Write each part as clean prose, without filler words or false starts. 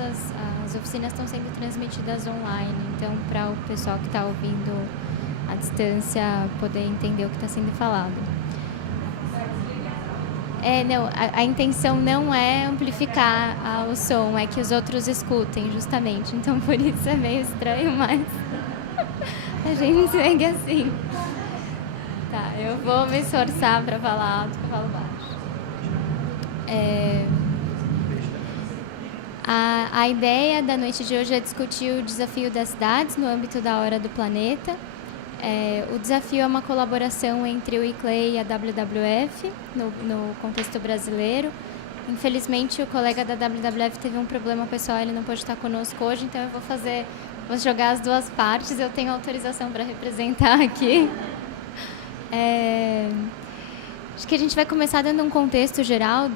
as oficinas estão sendo transmitidas online, então para o pessoal que está ouvindo à distância poder entender o que está sendo falado. Não, a intenção não é amplificar o som, é que os outros escutem, justamente. Então, por isso é meio estranho, mas a gente segue assim. Tá, eu vou me esforçar para falar alto, que eu falo baixo. A ideia da noite de hoje é discutir o desafio das cidades no âmbito da Hora do Planeta. O desafio é uma colaboração entre o ICLEI e a WWF, no contexto brasileiro. Infelizmente, o colega da WWF teve um problema pessoal, ele não pôde estar conosco hoje, então eu vou jogar as duas partes, eu tenho autorização para representar aqui. Acho que a gente vai começar dando um contexto geral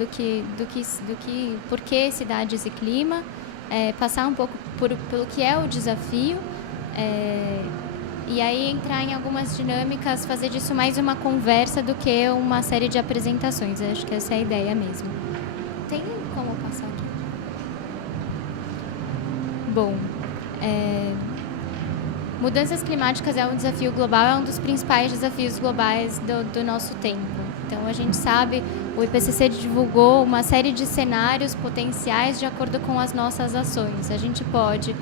por que cidades e clima, passar um pouco pelo que é o desafio, e aí entrar em algumas dinâmicas, fazer disso mais uma conversa do que uma série de apresentações. Eu acho que essa é a ideia mesmo. Tem como passar aqui? Bom, mudanças climáticas é um desafio global, é um dos principais desafios globais do nosso tempo. Então, a gente sabe, o IPCC divulgou uma série de cenários potenciais de acordo com as nossas ações. A gente pode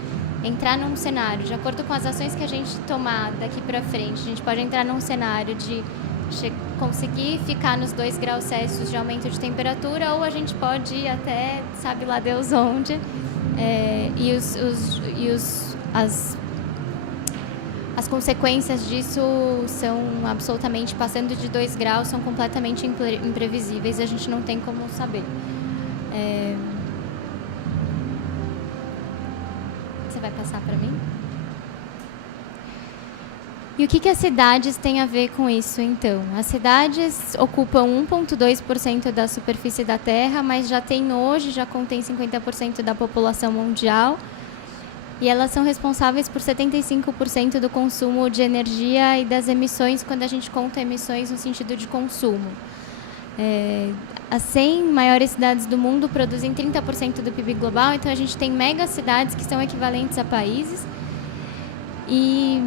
entrar num cenário, de acordo com as ações que a gente tomar daqui para frente, a gente pode entrar num cenário de conseguir ficar nos 2 graus Celsius de aumento de temperatura, ou a gente pode ir até, sabe lá Deus onde, as consequências disso são absolutamente, passando de 2 graus, são completamente imprevisíveis e a gente não tem como saber. Você vai passar para mim? E o que as cidades têm a ver com isso, então? As cidades ocupam 1,2% da superfície da Terra, mas já contém 50% da população mundial. E elas são responsáveis por 75% do consumo de energia e das emissões, quando a gente conta emissões no sentido de consumo. As 100 maiores cidades do mundo produzem 30% do PIB global, então a gente tem megacidades que são equivalentes a países. E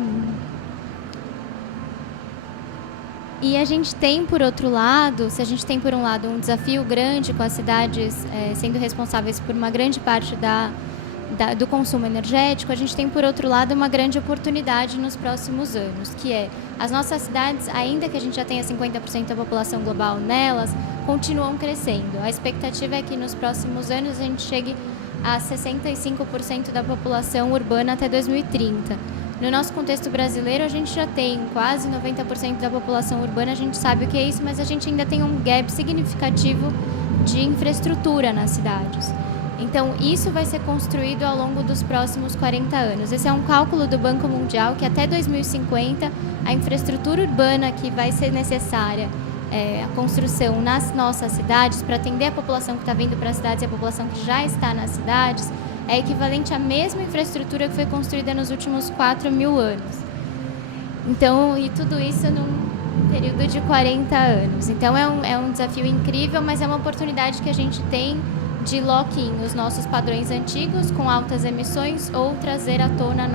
a gente tem, por outro lado, se a gente tem, por um lado, um desafio grande com as cidades sendo responsáveis por uma grande parte do consumo energético, a gente tem, por outro lado, uma grande oportunidade nos próximos anos, que é as nossas cidades, ainda que a gente já tenha 50% da população global nelas, continuam crescendo. A expectativa é que nos próximos anos a gente chegue a 65% da população urbana até 2030. No nosso contexto brasileiro, a gente já tem quase 90% da população urbana, a gente sabe o que é isso, mas a gente ainda tem um gap significativo de infraestrutura nas cidades. Então, isso vai ser construído ao longo dos próximos 40 anos. Esse é um cálculo do Banco Mundial que até 2050, a infraestrutura urbana que vai ser necessária, a construção nas nossas cidades, para atender a população que está vindo para as cidades e a população que já está nas cidades, é equivalente à mesma infraestrutura que foi construída nos últimos 4.000 anos. Então, e tudo isso num período de 40 anos. Então, é um desafio incrível, mas é uma oportunidade que a gente tem de lock-in os nossos padrões antigos com altas emissões ou trazer à tona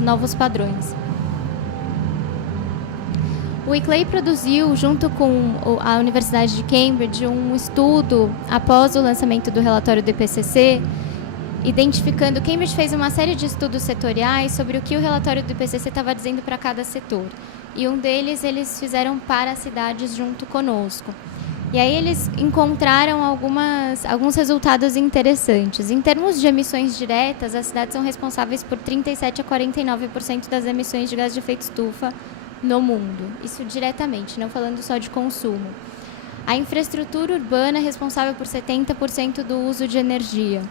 novos padrões. O ICLEI produziu, junto com a Universidade de Cambridge, um estudo após o lançamento do relatório do IPCC, identificando. Cambridge fez uma série de estudos setoriais sobre o que o relatório do IPCC estava dizendo para cada setor. E um deles eles fizeram para as cidades junto conosco. E aí eles encontraram alguns resultados interessantes. Em termos de emissões diretas, as cidades são responsáveis por 37% a 49% das emissões de gás de efeito estufa no mundo. Isso diretamente, não falando só de consumo. A infraestrutura urbana é responsável por 70% do uso de energia.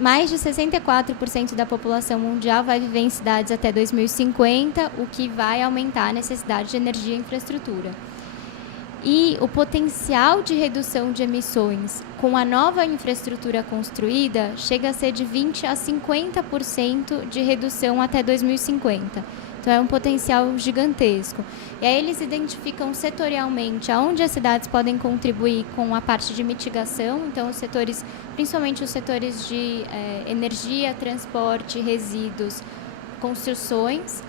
Mais de 64% da população mundial vai viver em cidades até 2050, o que vai aumentar a necessidade de energia e infraestrutura. E o potencial de redução de emissões com a nova infraestrutura construída chega a ser de 20% a 50% de redução até 2050. Então, é um potencial gigantesco. E aí eles identificam setorialmente aonde as cidades podem contribuir com a parte de mitigação. Então, os setores, principalmente os setores de energia, transporte, resíduos, construções.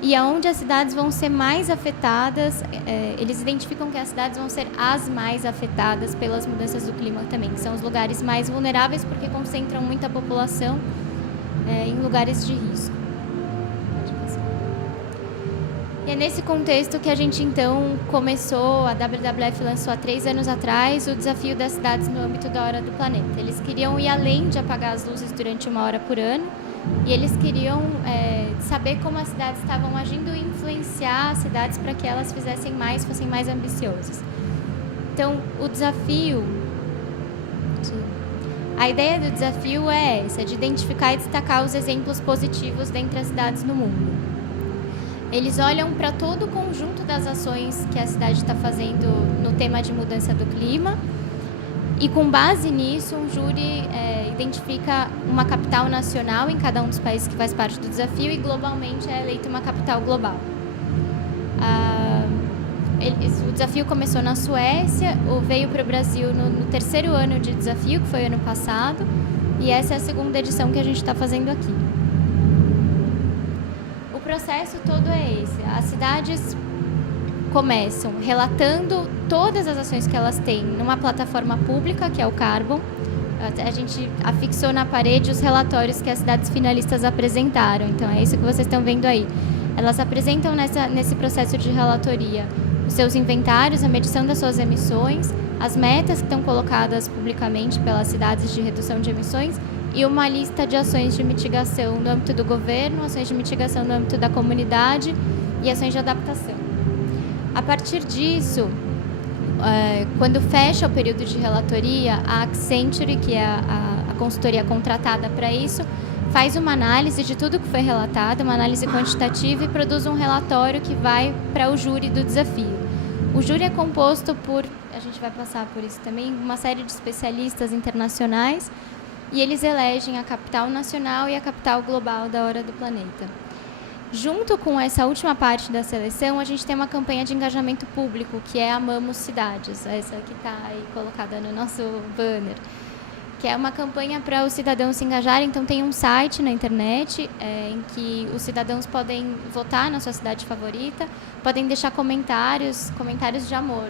E aonde as cidades vão ser mais afetadas, eles identificam que as cidades vão ser as mais afetadas pelas mudanças do clima também, que são os lugares mais vulneráveis porque concentram muita população em lugares de risco. E é nesse contexto que a gente, então, começou, a WWF lançou há 3 anos atrás, o desafio das cidades no âmbito da Hora do Planeta. Eles queriam ir além de apagar as luzes durante 1 hora por ano, e eles queriam saber como as cidades estavam agindo e influenciar as cidades para que elas fizessem mais, fossem mais ambiciosas. Então, o desafio... A ideia do desafio é essa, de identificar e destacar os exemplos positivos dentre as cidades no mundo. Eles olham para todo o conjunto das ações que a cidade está fazendo no tema de mudança do clima e, com base nisso, um júri identifica uma capital nacional em cada um dos países que faz parte do desafio e, globalmente, é eleita uma capital global. O desafio começou na Suécia, veio para o Brasil no 3º ano de desafio, que foi ano passado, e essa é a 2ª edição que a gente está fazendo aqui. O processo todo é esse. As cidades começam relatando todas as ações que elas têm numa plataforma pública, que é o Carbon. A gente afixou na parede os relatórios que as cidades finalistas apresentaram. Então, é isso que vocês estão vendo aí. Elas apresentam nesse processo de relatoria os seus inventários, a medição das suas emissões, as metas que estão colocadas publicamente pelas cidades de redução de emissões e uma lista de ações de mitigação no âmbito do governo, ações de mitigação no âmbito da comunidade e ações de adaptação. A partir disso, quando fecha o período de relatoria, a Accenture, que é a consultoria contratada para isso, faz uma análise de tudo que foi relatado, uma análise quantitativa e produz um relatório que vai para o júri do desafio. O júri é composto por, a gente vai passar por isso também, uma série de especialistas internacionais e eles elegem a capital nacional e a capital global da Hora do Planeta. Junto com essa última parte da seleção, a gente tem uma campanha de engajamento público, que é Amamos Cidades, essa que está aí colocada no nosso banner, que é uma campanha para os cidadãos se engajarem. Então, tem um site na internet em que os cidadãos podem votar na sua cidade favorita, podem deixar comentários de amor,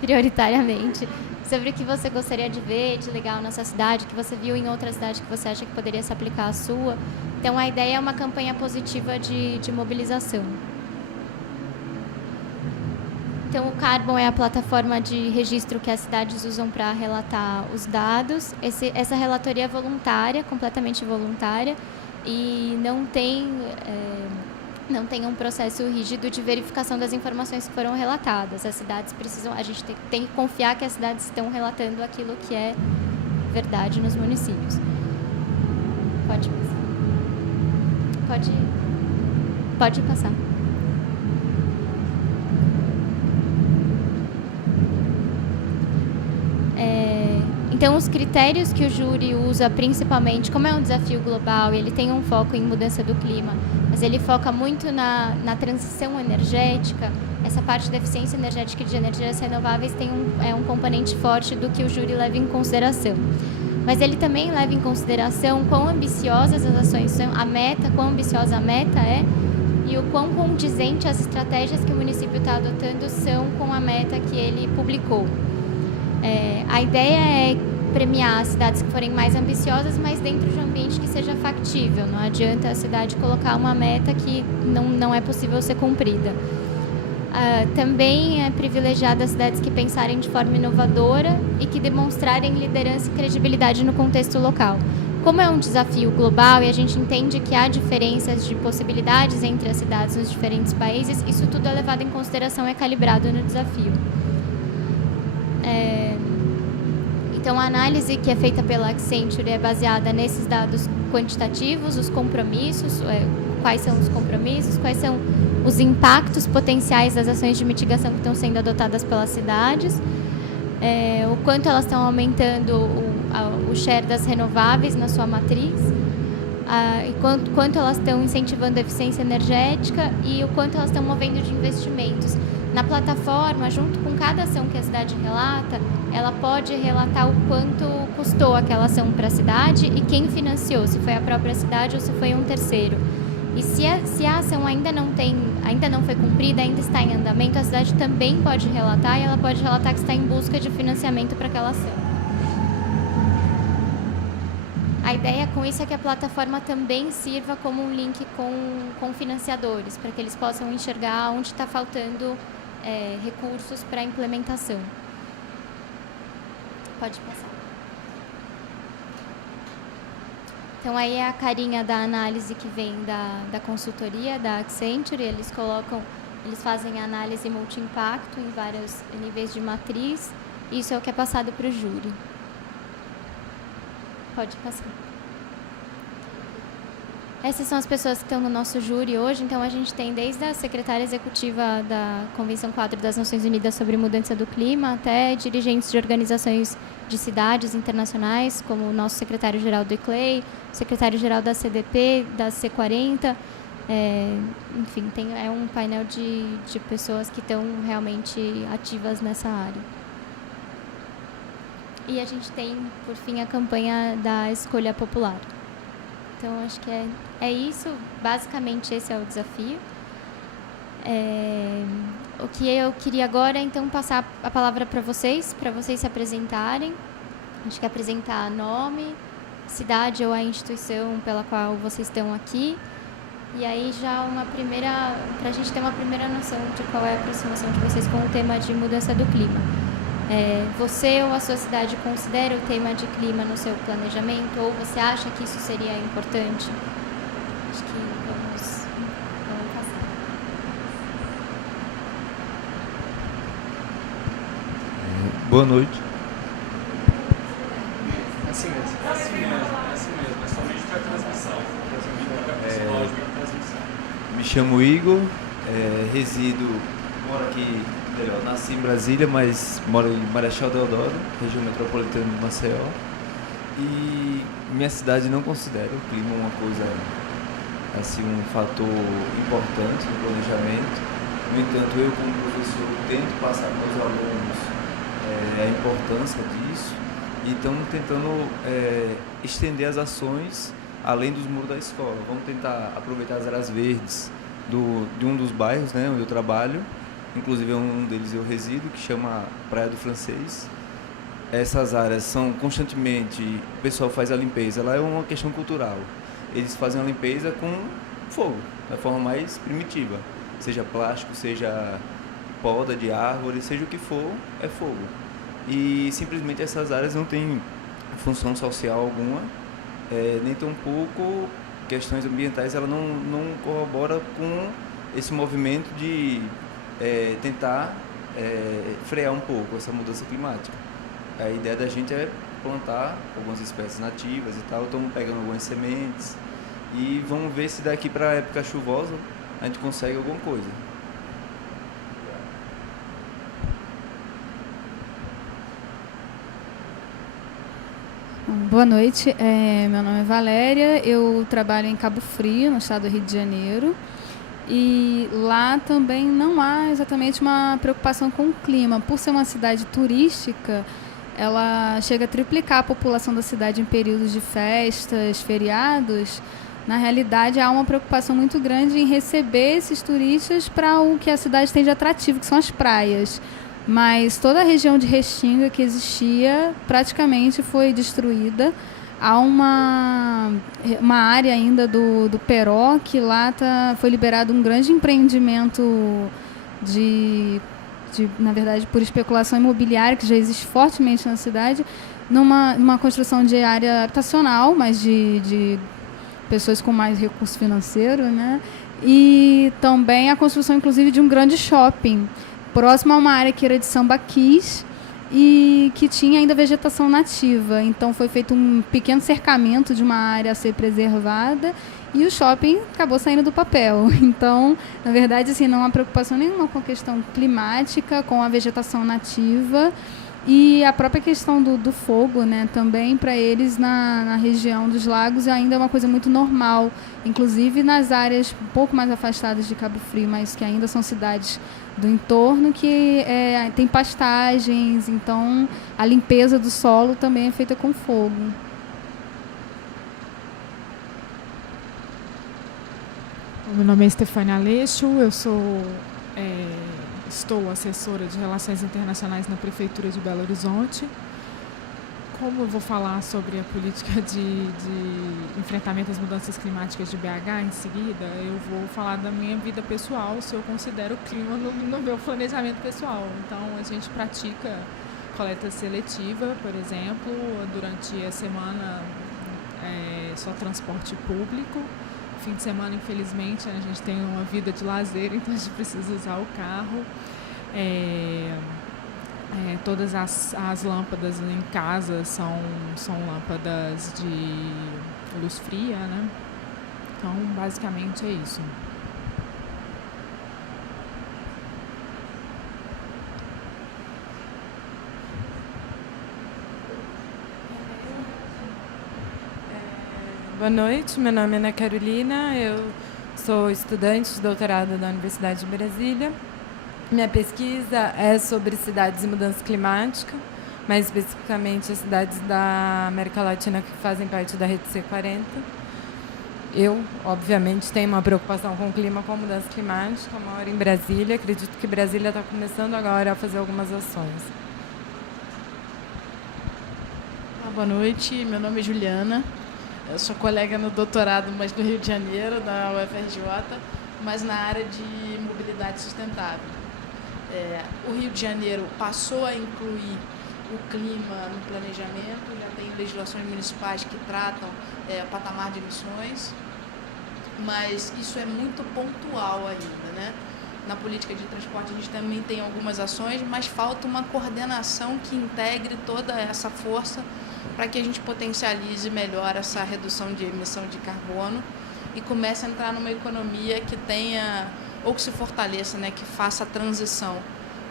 prioritariamente, sobre o que você gostaria de ver de legal na sua cidade, que você viu em outra cidade que você acha que poderia se aplicar à sua. Então, a ideia é uma campanha positiva de mobilização. Então, o Carbon é a plataforma de registro que as cidades usam para relatar os dados. Essa relatoria é voluntária, completamente voluntária, e não tem um processo rígido de verificação das informações que foram relatadas. As cidades precisam, a gente tem que confiar que as cidades estão relatando aquilo que é verdade nos municípios. Pode passar. Pode passar. Então, os critérios que o júri usa principalmente, como é um desafio global e ele tem um foco em mudança do clima, mas ele foca muito na transição energética, essa parte da eficiência energética e de energias renováveis tem um componente forte do que o júri leva em consideração. Mas ele também leva em consideração quão ambiciosas as ações são, quão ambiciosa a meta é e o quão condizente as estratégias que o município está adotando são com a meta que ele publicou. A ideia é premiar as cidades que forem mais ambiciosas, mas dentro de um ambiente que seja factível. Não adianta a cidade colocar uma meta que não é possível ser cumprida. Também é privilegiada as cidades que pensarem de forma inovadora e que demonstrarem liderança e credibilidade no contexto local. Como é um desafio global e a gente entende que há diferenças de possibilidades entre as cidades nos diferentes países, isso tudo é levado em consideração e é calibrado no desafio. Então, a análise que é feita pela Accenture é baseada nesses dados quantitativos, os compromissos, quais são os compromissos, quais são os impactos potenciais das ações de mitigação que estão sendo adotadas pelas cidades, o quanto elas estão aumentando o share das renováveis na sua matriz, e quanto elas estão incentivando a eficiência energética e o quanto elas estão movendo de investimentos. Na plataforma, junto com cada ação que a cidade relata, ela pode relatar o quanto custou aquela ação para a cidade e quem financiou, se foi a própria cidade ou se foi um terceiro. E se a ação ainda não foi cumprida, ainda está em andamento, a cidade também pode relatar, e ela pode relatar que está em busca de financiamento para aquela ação. A ideia com isso é que a plataforma também sirva como um link com financiadores, para que eles possam enxergar onde está faltando recursos para a implementação. Pode passar. Então, aí é a carinha da análise que vem da consultoria, da Accenture. Eles fazem a análise multi-impacto em vários níveis de matriz. Isso é o que é passado para o júri. Pode passar. Essas são as pessoas que estão no nosso júri hoje. Então, a gente tem desde a secretária executiva da Convenção 4 das Nações Unidas sobre Mudança do Clima até dirigentes de organizações de cidades internacionais, como o nosso secretário-geral do ICLEI, secretário-geral da CDP, da C40. Enfim, é um painel de pessoas que estão realmente ativas nessa área. E a gente tem, por fim, a campanha da escolha popular. Então, acho que é isso. Basicamente, esse é o desafio. O que eu queria agora é, então, passar a palavra para vocês se apresentarem. Acho que apresentar nome, cidade ou a instituição pela qual vocês estão aqui. E aí, para a gente ter uma primeira noção de qual é a aproximação de vocês com o tema de mudança do clima. Você ou a sua cidade considera o tema de clima no seu planejamento, ou você acha que isso seria importante? Acho que vamos passar. Boa noite. Assim mesmo. É somente para a transmissão. Me chamo Igor, nasci em Brasília, mas moro em Marechal Deodoro, região metropolitana de Maceió. E minha cidade não considera o clima uma coisa, assim, um fator importante no planejamento. No entanto, eu como professor tento passar para os alunos a importância disso e estamos tentando estender as ações além dos muros da escola. Vamos tentar aproveitar as áreas verdes de um dos bairros, né, onde eu trabalho. Inclusive, um deles eu resido, que chama Praia do Francês. Essas áreas são constantemente... O pessoal faz a limpeza. Lá é uma questão cultural. Eles fazem a limpeza com fogo, da forma mais primitiva. Seja plástico, seja poda de árvore, seja o que for, é fogo. E simplesmente essas áreas não têm função social alguma, nem tampouco questões ambientais. Ela não corrobora com esse movimento de... tentar frear um pouco essa mudança climática. A ideia da gente é plantar algumas espécies nativas e tal. Estamos pegando algumas sementes e vamos ver se daqui para a época chuvosa a gente consegue alguma coisa. Boa noite, meu nome é Valéria, eu trabalho em Cabo Frio, no estado do Rio de Janeiro. E lá também não há exatamente uma preocupação com o clima. Por ser uma cidade turística, ela chega a triplicar a população da cidade em períodos de festas, feriados. Na realidade, há uma preocupação muito grande em receber esses turistas para o que a cidade tem de atrativo, que são as praias. Mas toda a região de Restinga que existia praticamente foi destruída. Há uma área ainda do Peró, que lá foi liberado um grande empreendimento na verdade, por especulação imobiliária, que já existe fortemente na cidade, numa construção de área habitacional, mas de pessoas com mais recurso financeiro, né? E também a construção, inclusive, de um grande shopping, próximo a uma área que era de sambaquis, e que tinha ainda vegetação nativa. Então foi feito um pequeno cercamento de uma área a ser preservada e o shopping acabou saindo do papel. Então, na verdade, assim, não há preocupação nenhuma com a questão climática, com a vegetação nativa. E a própria questão do fogo, né, também para eles na região dos lagos ainda é uma coisa muito normal, inclusive nas áreas um pouco mais afastadas de Cabo Frio, mas que ainda são cidades do entorno que tem pastagens, então a limpeza do solo também é feita com fogo. Meu nome é Stefânia Aleixo, eu estou assessora de Relações Internacionais na Prefeitura de Belo Horizonte. Como eu vou falar sobre a política de enfrentamento às mudanças climáticas de BH em seguida, eu vou falar da minha vida pessoal, se eu considero o clima no meu planejamento pessoal. Então, a gente pratica coleta seletiva, por exemplo, durante a semana só transporte público. Fim de semana, infelizmente, a gente tem uma vida de lazer, então a gente precisa usar o carro. Todas as lâmpadas em casa são lâmpadas de luz fria, né? Então, basicamente, é isso. Boa noite, meu nome é Ana Carolina, eu sou estudante de doutorado da Universidade de Brasília. Minha pesquisa é sobre cidades e mudança climática, mais especificamente as cidades da América Latina que fazem parte da Rede C40. Eu, obviamente, tenho uma preocupação com o clima, com a mudança climática, moro em Brasília, acredito que Brasília está começando agora a fazer algumas ações. Boa noite, meu nome é Juliana. Eu sou colega no doutorado, mas do Rio de Janeiro, da UFRJ, mas na área de mobilidade sustentável. O Rio de Janeiro passou a incluir o clima no planejamento, já tem legislações municipais que tratam o patamar de emissões, mas isso é muito pontual ainda, né? Na política de transporte a gente também tem algumas ações, mas falta uma coordenação que integre toda essa força para que a gente potencialize melhor essa redução de emissão de carbono e comece a entrar numa economia que tenha, ou que se fortaleça, né, que faça a transição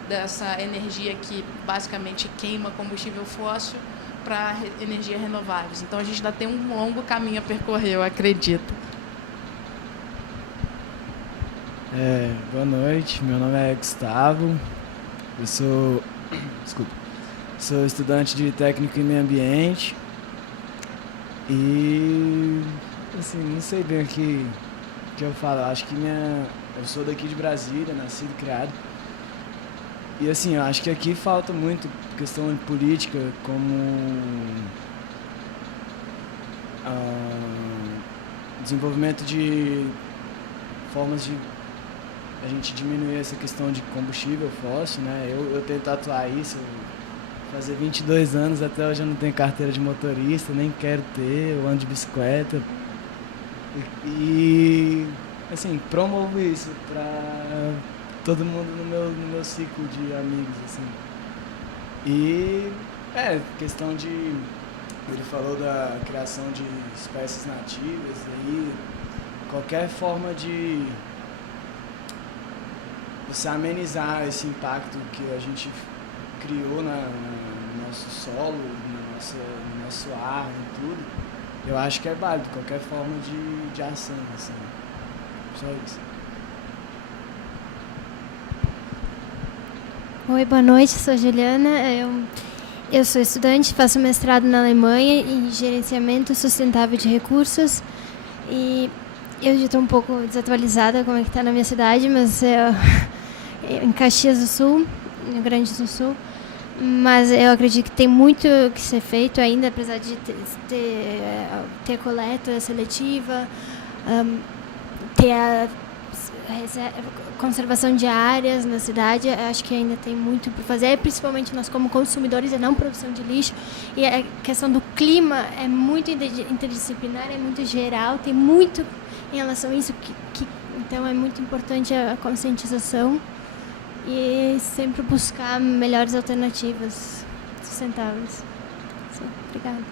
dessa energia que basicamente queima combustível fóssil para energias renováveis. Então a gente ainda tem um longo caminho a percorrer, eu acredito. Boa noite, meu nome é Gustavo, eu sou estudante de técnico em meio ambiente e, assim, não sei bem o que eu falo. Acho que eu sou daqui de Brasília, nascido e criado. E, assim, eu acho que aqui falta muito questão de política, como desenvolvimento de formas de a gente diminuir essa questão de combustível fóssil, né? Eu tento atuar isso. Fazer 22 anos, até hoje eu não tenho carteira de motorista, nem quero ter, eu ando de bicicleta. E, assim, promovo isso para todo mundo no meu ciclo de amigos, assim. E, questão de... Ele falou da criação de espécies nativas, aí qualquer forma de você amenizar esse impacto que a gente criou no nosso solo, no nosso ar, em tudo, eu acho que é válido, qualquer forma de ação, assim. Só isso. Oi, boa noite, sou a Juliana. Eu sou estudante, faço mestrado na Alemanha em gerenciamento sustentável de recursos e eu já estou um pouco desatualizada como é que está na minha cidade, mas em Caxias do Sul, no Rio Grande do Sul. Mas eu acredito que tem muito que ser feito ainda, apesar de ter coleta seletiva, ter a conservação de áreas na cidade. Acho que ainda tem muito para fazer, principalmente nós como consumidores e não produção de lixo. E a questão do clima é muito interdisciplinar, é muito geral, tem muito em relação a isso, então é muito importante a conscientização e sempre buscar melhores alternativas sustentáveis. Sim, obrigada.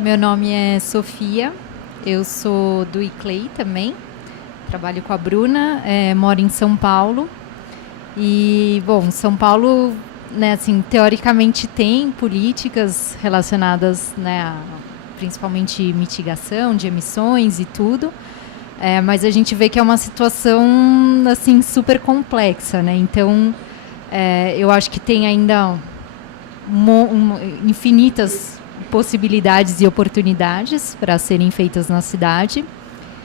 Meu nome é Sofia, eu sou do ICLEI também, trabalho com a Bruna, moro em São Paulo. E, bom, São Paulo, né, assim, teoricamente tem políticas relacionadas, né, a, principalmente mitigação de emissões e tudo, mas a gente vê que é uma situação assim, super complexa, né? Então, eu acho que tem ainda infinitas possibilidades e oportunidades para serem feitas na cidade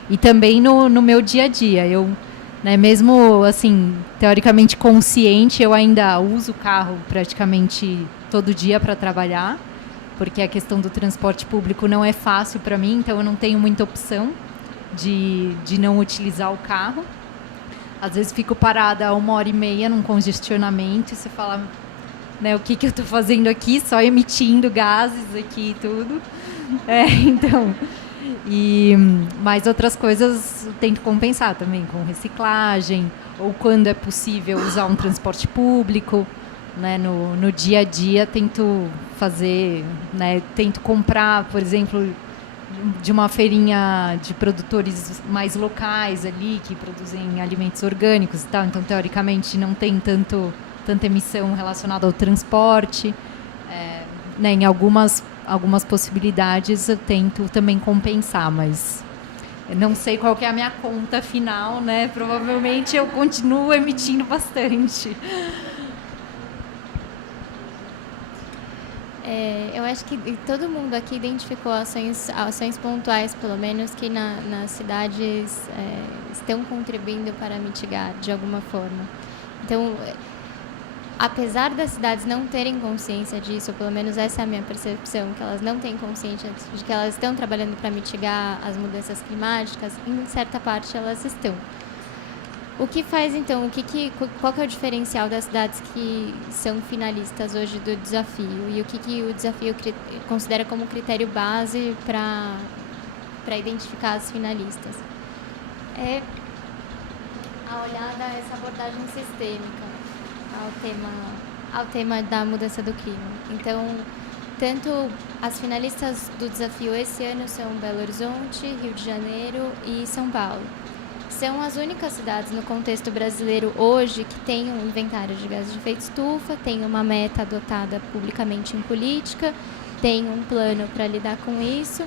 e também no meu dia a dia. Eu, né, mesmo assim, teoricamente consciente, eu ainda uso o carro praticamente todo dia para trabalhar, porque a questão do transporte público não é fácil para mim, então eu não tenho muita opção de não utilizar o carro. Às vezes fico parada 1h30 num congestionamento e você fala, né, o que eu estou fazendo aqui, só emitindo gases aqui e tudo. Então, mas outras coisas eu tento compensar também, com reciclagem, ou quando é possível usar um transporte público, né, no dia a dia tento fazer, né, tento comprar, por exemplo, de uma feirinha de produtores mais locais ali, que produzem alimentos orgânicos e tal, então teoricamente não tem tanta emissão relacionada ao transporte, né, em algumas possibilidades eu tento também compensar, mas eu não sei qual que é a minha conta final, né, provavelmente eu continuo emitindo bastante. Eu acho que todo mundo aqui identificou ações pontuais, pelo menos, que nas cidades estão contribuindo para mitigar de alguma forma. Então, apesar das cidades não terem consciência disso, ou pelo menos essa é a minha percepção, que elas não têm consciência de que elas estão trabalhando para mitigar as mudanças climáticas, em certa parte elas estão. O que faz, então, qual que é o diferencial das cidades que são finalistas hoje do desafio? E o que o desafio considera como critério base para identificar as finalistas? É a olhada a essa abordagem sistêmica ao tema da mudança do clima. Então, tanto as finalistas do desafio esse ano são Belo Horizonte, Rio de Janeiro e São Paulo. São as únicas cidades no contexto brasileiro hoje que têm um inventário de gases de efeito estufa, tem uma meta adotada publicamente em política, tem um plano para lidar com isso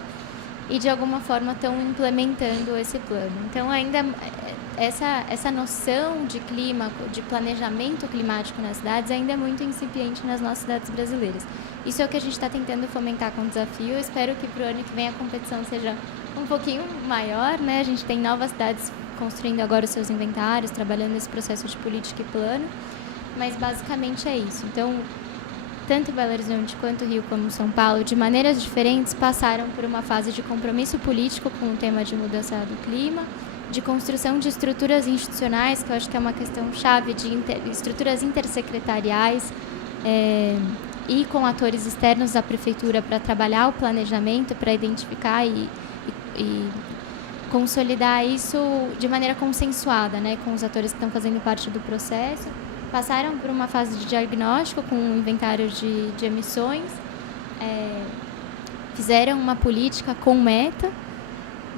e, de alguma forma, estão implementando esse plano. Então, ainda essa noção de clima, de planejamento climático nas cidades ainda é muito incipiente nas nossas cidades brasileiras. Isso é o que a gente está tentando fomentar com o desafio. Eu espero que para o ano que vem a competição seja um pouquinho maior, né? A gente tem novas cidades construindo agora os seus inventários, trabalhando nesse processo de política e plano, mas basicamente é isso. Então, tanto Belo Horizonte quanto Rio como São Paulo, de maneiras diferentes, passaram por uma fase de compromisso político com o tema de mudança do clima, de construção de estruturas institucionais, que eu acho que é uma questão chave, de estruturas intersecretariais e com atores externos à prefeitura para trabalhar o planejamento, para identificar e consolidar isso de maneira consensuada, né, com os atores que estão fazendo parte do processo. Passaram por uma fase de diagnóstico com um inventário de emissões, fizeram uma política com meta,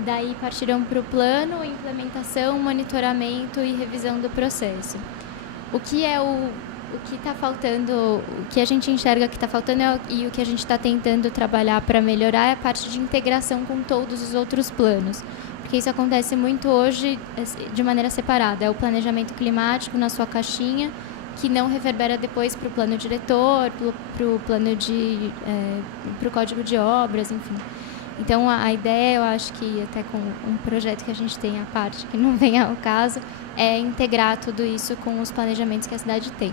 daí partiram para o plano, implementação, monitoramento e revisão do processo. O que está faltando, o que a gente enxerga que está faltando e o que a gente está tentando trabalhar para melhorar é a parte de integração com todos os outros planos. Porque isso acontece muito hoje de maneira separada. É o planejamento climático na sua caixinha, que não reverbera depois para o plano diretor, para o plano para o código de obras, enfim. Então, a ideia, eu acho que até com um projeto que a gente tem à parte, que não vem ao caso, é integrar tudo isso com os planejamentos que a cidade tem.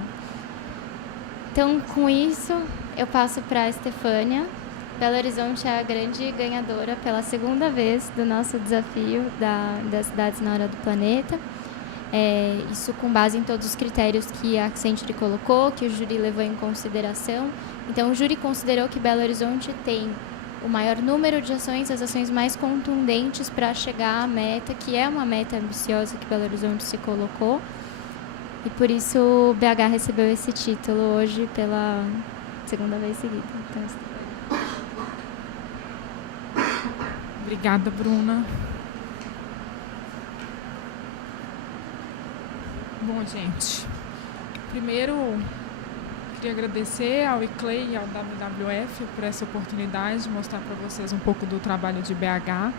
Então, com isso, eu passo para a Estefânia. Belo Horizonte é a grande ganhadora pela segunda vez do nosso desafio das cidades na hora do planeta. Isso com base em todos os critérios que a Accenture colocou, que o júri levou em consideração. Então, o júri considerou que Belo Horizonte tem o maior número de ações, as ações mais contundentes para chegar à meta, que é uma meta ambiciosa que Belo Horizonte se colocou. E por isso o BH recebeu esse título hoje pela segunda vez seguida. Então, Obrigada, Bruna. Bom, gente, primeiro queria agradecer ao ICLEI e ao WWF por essa oportunidade de mostrar para vocês um pouco do trabalho de BH.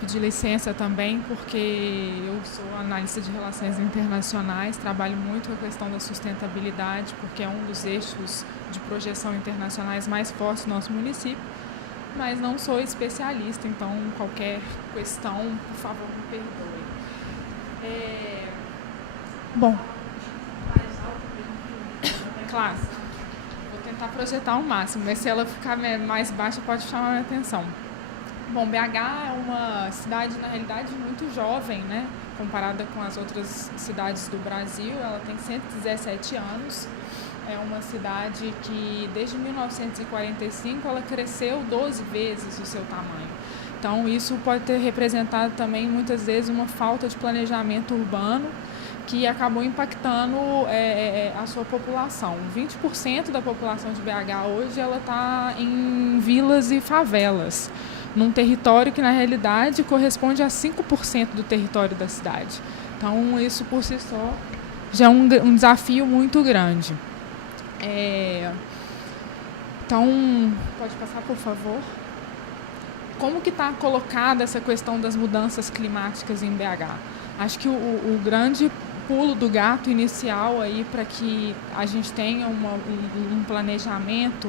Pedir licença também porque eu sou analista de relações internacionais, trabalho muito com a questão da sustentabilidade, porque é um dos eixos de projeção internacionais mais fortes do nosso município, mas não sou especialista, então qualquer questão, por favor, me perdoe. Bom, claro, vou tentar projetar ao máximo, mas se ela ficar mais baixa pode chamar a minha atenção. Bom, BH é uma cidade, na realidade, muito jovem, né? Comparada com as outras cidades do Brasil. Ela tem 117 anos. É uma cidade que, desde 1945, ela cresceu 12 vezes o seu tamanho. Então, isso pode ter representado também, muitas vezes, uma falta de planejamento urbano que acabou impactando a sua população. 20% da população de BH hoje ela está em vilas e favelas, num território que, na realidade, corresponde a 5% do território da cidade. Então, isso, por si só, já é um desafio muito grande. Então, pode passar, por favor? Como que está colocada essa questão das mudanças climáticas em BH? Acho que o grande pulo do gato inicial aí para que a gente tenha um planejamento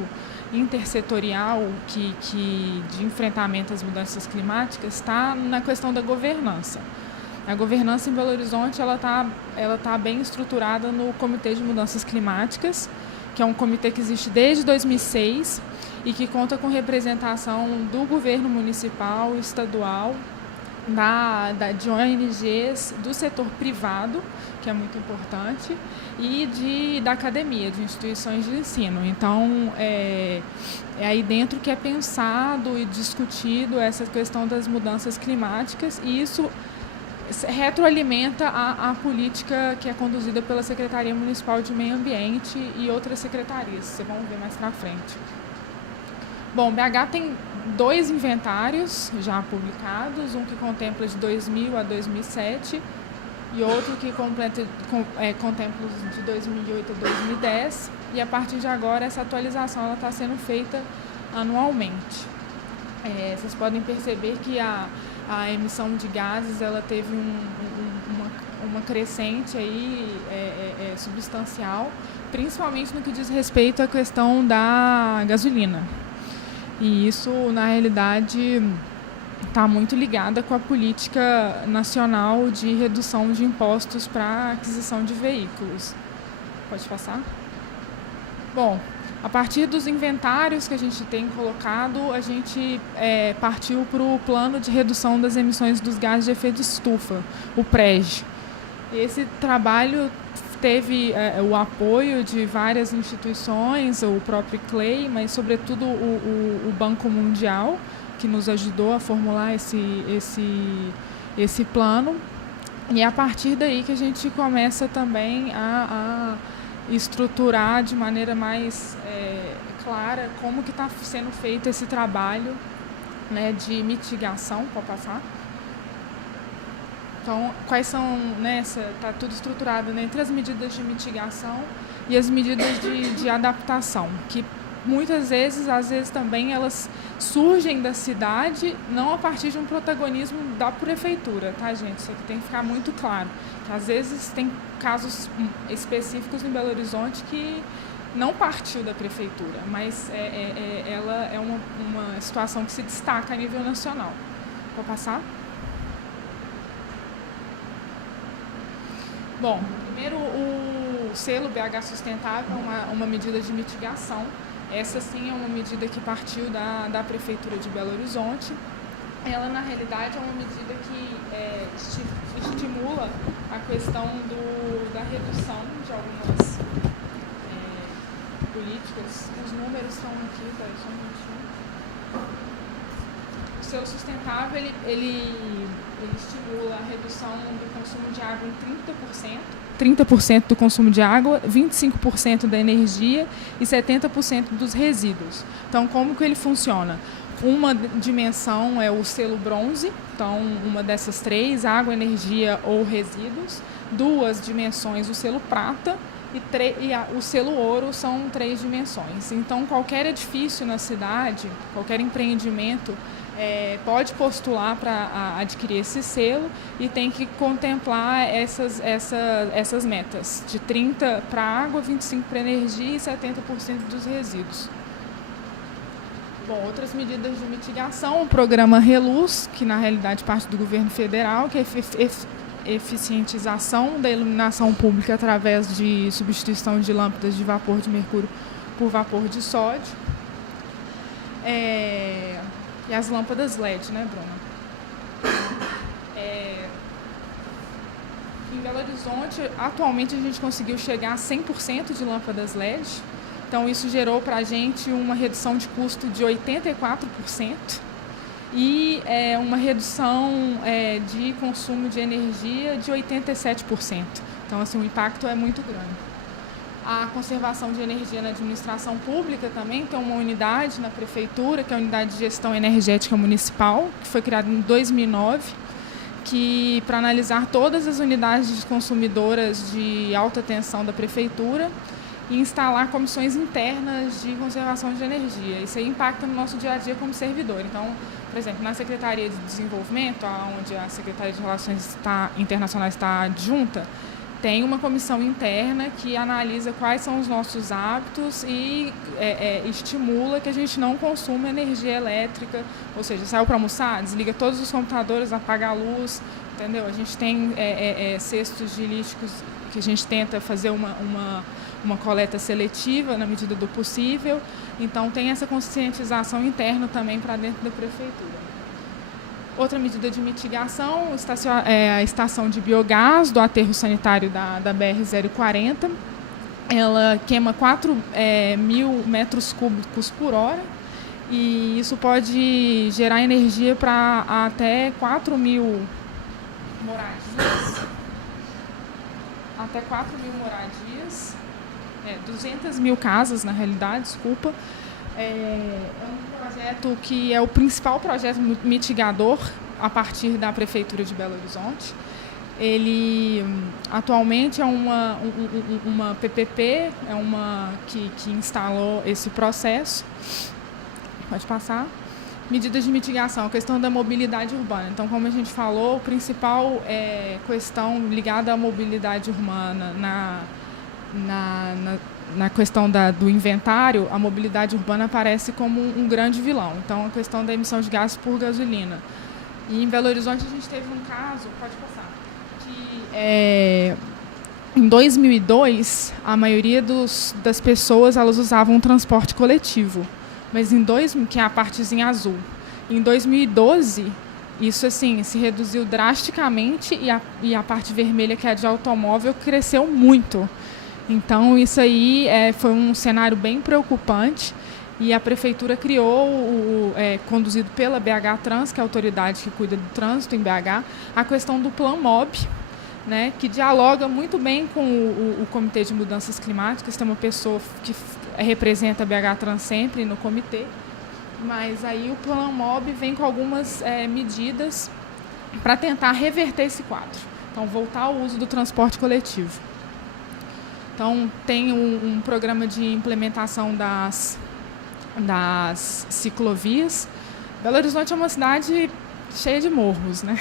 intersetorial de enfrentamento às mudanças climáticas está na questão da governança. A governança em Belo Horizonte ela tá bem estruturada no Comitê de Mudanças Climáticas, que é um comitê que existe desde 2006 e que conta com representação do governo municipal, estadual, de ONGs, do setor privado, que é muito importante, e da academia, de instituições de ensino. Então, é aí dentro que é pensado e discutido essa questão das mudanças climáticas, e isso retroalimenta a política que é conduzida pela Secretaria Municipal de Meio Ambiente e outras secretarias. Vocês vão ver mais para frente. Bom, BH tem 2 inventários já publicados, um que contempla de 2000 a 2007 e outro que contempla de 2008 a 2010. E a partir de agora essa atualização está sendo feita anualmente. Vocês podem perceber que a emissão de gases ela teve uma crescente aí, substancial, principalmente no que diz respeito à questão da gasolina. E isso, na realidade, está muito ligada com a política nacional de redução de impostos para aquisição de veículos. Pode passar? Bom, a partir dos inventários que a gente tem colocado, a gente partiu para o Plano de Redução das Emissões dos Gases de Efeito Estufa, o PREG. Esse trabalho teve o apoio de várias instituições, o próprio ICLEI, mas, sobretudo, o Banco Mundial, que nos ajudou a formular esse plano. E é a partir daí que a gente começa também a estruturar de maneira mais clara como que está sendo feito esse trabalho, né, de mitigação. Pode passar? Então, quais são, está tudo estruturado entre as medidas de mitigação e as medidas de adaptação, que muitas vezes, às vezes também, elas surgem da cidade, não a partir de um protagonismo da prefeitura, tá, gente? Isso aqui tem que ficar muito claro. Que, às vezes tem casos específicos em Belo Horizonte que não partiu da prefeitura, mas ela é uma situação que se destaca a nível nacional. Pode passar? Bom, primeiro o selo BH Sustentável é uma medida de mitigação. Essa sim é uma medida que partiu da Prefeitura de Belo Horizonte. Ela, na realidade, é uma medida que estimula a questão da redução de algumas políticas. Os números estão aqui, tá? Só um minutinho. O selo sustentável, ele estimula a redução do consumo de água em 30% do consumo de água, 25% da energia e 70% dos resíduos. Então, como que ele funciona? Uma dimensão é o selo bronze, então uma dessas 3, água, energia ou resíduos. 2 dimensões, o selo prata, e o selo ouro são 3 dimensões. Então, qualquer edifício na cidade, qualquer empreendimento, pode postular para adquirir esse selo e tem que contemplar essas metas, de 30% para água, 25% para energia e 70% dos resíduos. Bom, outras medidas de mitigação, o programa Reluz, que na realidade parte do governo federal, que é eficientização da iluminação pública através de substituição de lâmpadas de vapor de mercúrio por vapor de sódio. E as lâmpadas LED, né, Bruna? Em Belo Horizonte, atualmente a gente conseguiu chegar a 100% de lâmpadas LED. Então, isso gerou para a gente uma redução de custo de 84% e uma redução de consumo de energia de 87%. Então, assim, o impacto é muito grande. A conservação de energia na administração pública também tem uma unidade na prefeitura, que é a Unidade de Gestão Energética Municipal, que foi criada em 2009, que para analisar todas as unidades consumidoras de alta tensão da prefeitura e instalar comissões internas de conservação de energia. Isso aí impacta no nosso dia a dia como servidor. Então, por exemplo, na Secretaria de Desenvolvimento, onde a Secretaria de Relações Internacionais está adjunta, tem uma comissão interna que analisa quais são os nossos hábitos e estimula que a gente não consuma energia elétrica, ou seja, saiu para almoçar, desliga todos os computadores, apaga a luz, entendeu? A gente tem cestos de lixo que a gente tenta fazer uma coleta seletiva na medida do possível. Então, tem essa conscientização interna também para dentro da prefeitura. Outra medida de mitigação é a estação de biogás do aterro sanitário da BR-040. Ela queima 4.000 metros cúbicos por hora e isso pode gerar energia para até 4.000 moradias. Até 4.000 moradias. 200.000 casas, na realidade, desculpa. É um projeto que é o principal projeto mitigador a partir da Prefeitura de Belo Horizonte. Ele atualmente é uma PPP, que instalou esse processo. Pode passar. Medidas de mitigação, a questão da mobilidade urbana. Então, como a gente falou, a principal questão ligada à mobilidade urbana na questão do inventário, a mobilidade urbana aparece como um grande vilão. Então, a questão da emissão de gases por gasolina. E em Belo Horizonte a gente teve um caso, pode passar, que em 2002 a maioria das pessoas elas usavam transporte coletivo, mas que é a partezinha azul. Em 2012 isso assim se reduziu drasticamente e a parte vermelha, que é a de automóvel, cresceu muito. Então, isso aí foi um cenário bem preocupante e a prefeitura criou, conduzido pela BH Trans, que é a autoridade que cuida do trânsito em BH, a questão do Plan MOB, né, que dialoga muito bem com o Comitê de Mudanças Climáticas. Tem uma pessoa que representa a BH Trans sempre no comitê, mas aí o Plan MOB vem com algumas medidas para tentar reverter esse quadro. Então, voltar ao uso do transporte coletivo. Então, tem um programa de implementação das ciclovias. Belo Horizonte é uma cidade cheia de morros, né?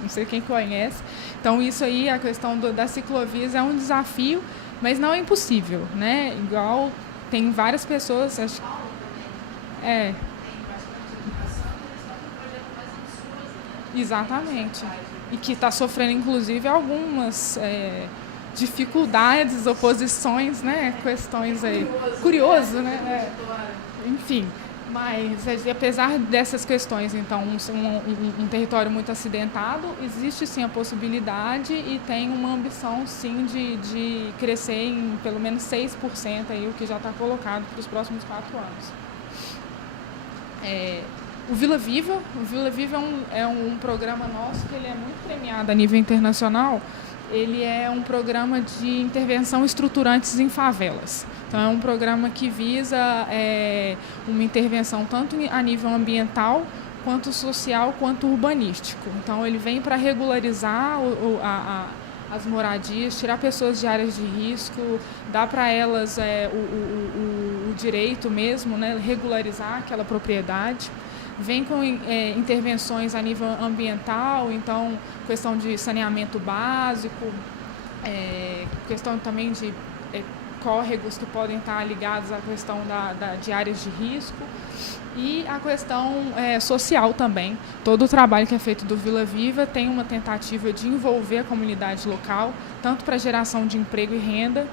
Não sei quem conhece. Então, isso aí, a questão das ciclovias é um desafio, mas não é impossível, né? Igual tem várias pessoas... Exatamente. E que está sofrendo, inclusive, algumas... dificuldades, oposições, né? Questões aí. Curioso, né? Enfim, mas apesar dessas questões, então, um território muito acidentado, existe sim a possibilidade e tem uma ambição sim de crescer em pelo menos 6% aí, o que já está colocado para os próximos 4 anos. O Vila Viva é um programa nosso que ele é muito premiado a nível internacional. ele é um programa de intervenção estruturantes em favelas. Então, é um programa que visa uma intervenção tanto a nível ambiental, quanto social, quanto urbanístico. Então, ele vem para regularizar as moradias, tirar pessoas de áreas de risco, dar para elas o direito mesmo, né, regularizar aquela propriedade. Vem com intervenções a nível ambiental, então questão de saneamento básico, questão também de córregos que podem estar ligados à questão de áreas de risco e a questão social também. Todo o trabalho que é feito do Vila Viva tem uma tentativa de envolver a comunidade local, tanto para geração de emprego e renda,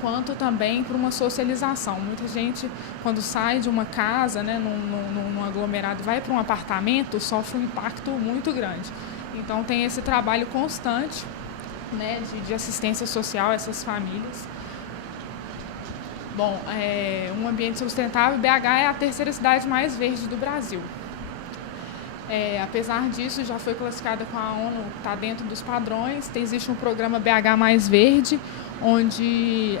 quanto também para uma socialização. Muita gente, quando sai de uma casa, né, num aglomerado, vai para um apartamento, sofre um impacto muito grande. Então, tem esse trabalho constante, né, de assistência social a essas famílias. Bom, um ambiente sustentável, BH é a terceira cidade mais verde do Brasil. Apesar disso, já foi classificada com a ONU, está dentro dos padrões. Existe um programa BH Mais Verde, onde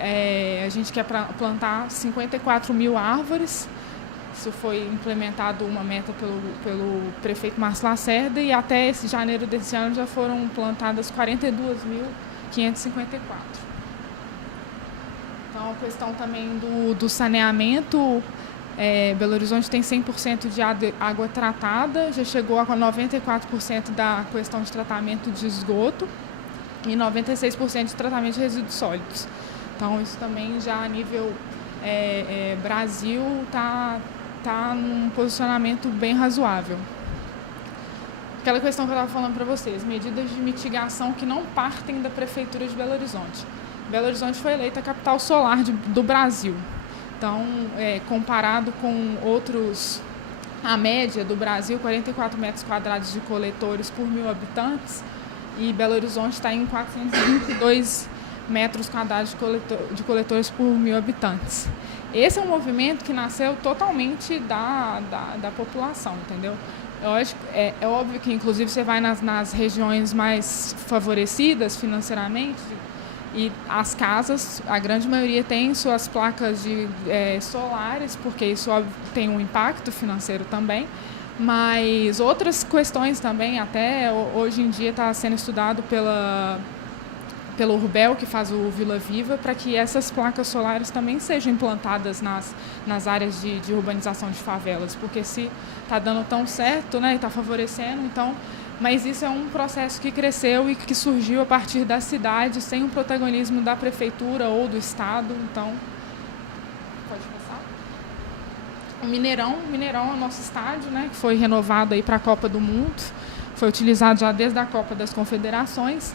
a gente quer plantar 54 mil árvores. Isso foi implementado uma meta pelo prefeito Márcio Lacerda e até esse janeiro desse ano já foram plantadas 42.554. Então, a questão também do saneamento, Belo Horizonte tem 100% de água tratada, já chegou a 94% da questão de tratamento de esgoto e 96% de tratamento de resíduos sólidos. Então, isso também já a nível Brasil está num posicionamento bem razoável. Aquela questão que eu estava falando para vocês, medidas de mitigação que não partem da Prefeitura de Belo Horizonte. Belo Horizonte foi eleita a capital solar do Brasil. Então, comparado com outros, a média do Brasil, 44 metros quadrados de coletores por 1.000 habitantes, e Belo Horizonte está em 422 metros quadrados de coletores por 1.000 habitantes. Esse é um movimento que nasceu totalmente da população, entendeu? É óbvio que, inclusive, você vai nas regiões mais favorecidas financeiramente, e as casas, a grande maioria tem suas placas solares, porque isso óbvio, tem um impacto financeiro também, mas outras questões também, até hoje em dia está sendo estudado pelo Rubel, que faz o Vila Viva, para que essas placas solares também sejam implantadas nas áreas de urbanização de favelas, porque se está dando tão certo, né, e está favorecendo, então... Mas isso é um processo que cresceu e que surgiu a partir da cidade, sem o protagonismo da prefeitura ou do estado. Então, pode passar. O Mineirão é o nosso estádio, né, que foi renovado para a Copa do Mundo. Foi utilizado já desde a Copa das Confederações.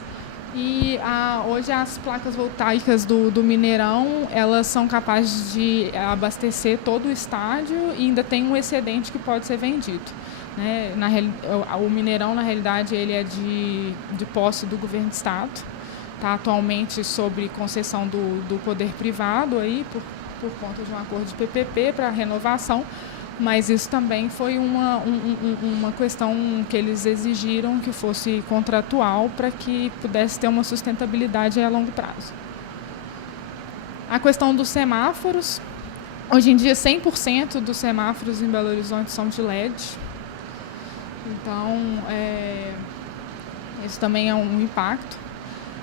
E hoje as placas voltaicas do Mineirão, elas são capazes de abastecer todo o estádio e ainda tem um excedente que pode ser vendido. Né? O Mineirão, na realidade, ele é de posse do governo do estado, está atualmente sob concessão do poder privado aí, por conta de um acordo de PPP para renovação, mas isso também foi uma questão que eles exigiram que fosse contratual para que pudesse ter uma sustentabilidade a longo prazo. A questão dos semáforos, hoje em dia 100% dos semáforos em Belo Horizonte são de LED. Então, isso também é um impacto.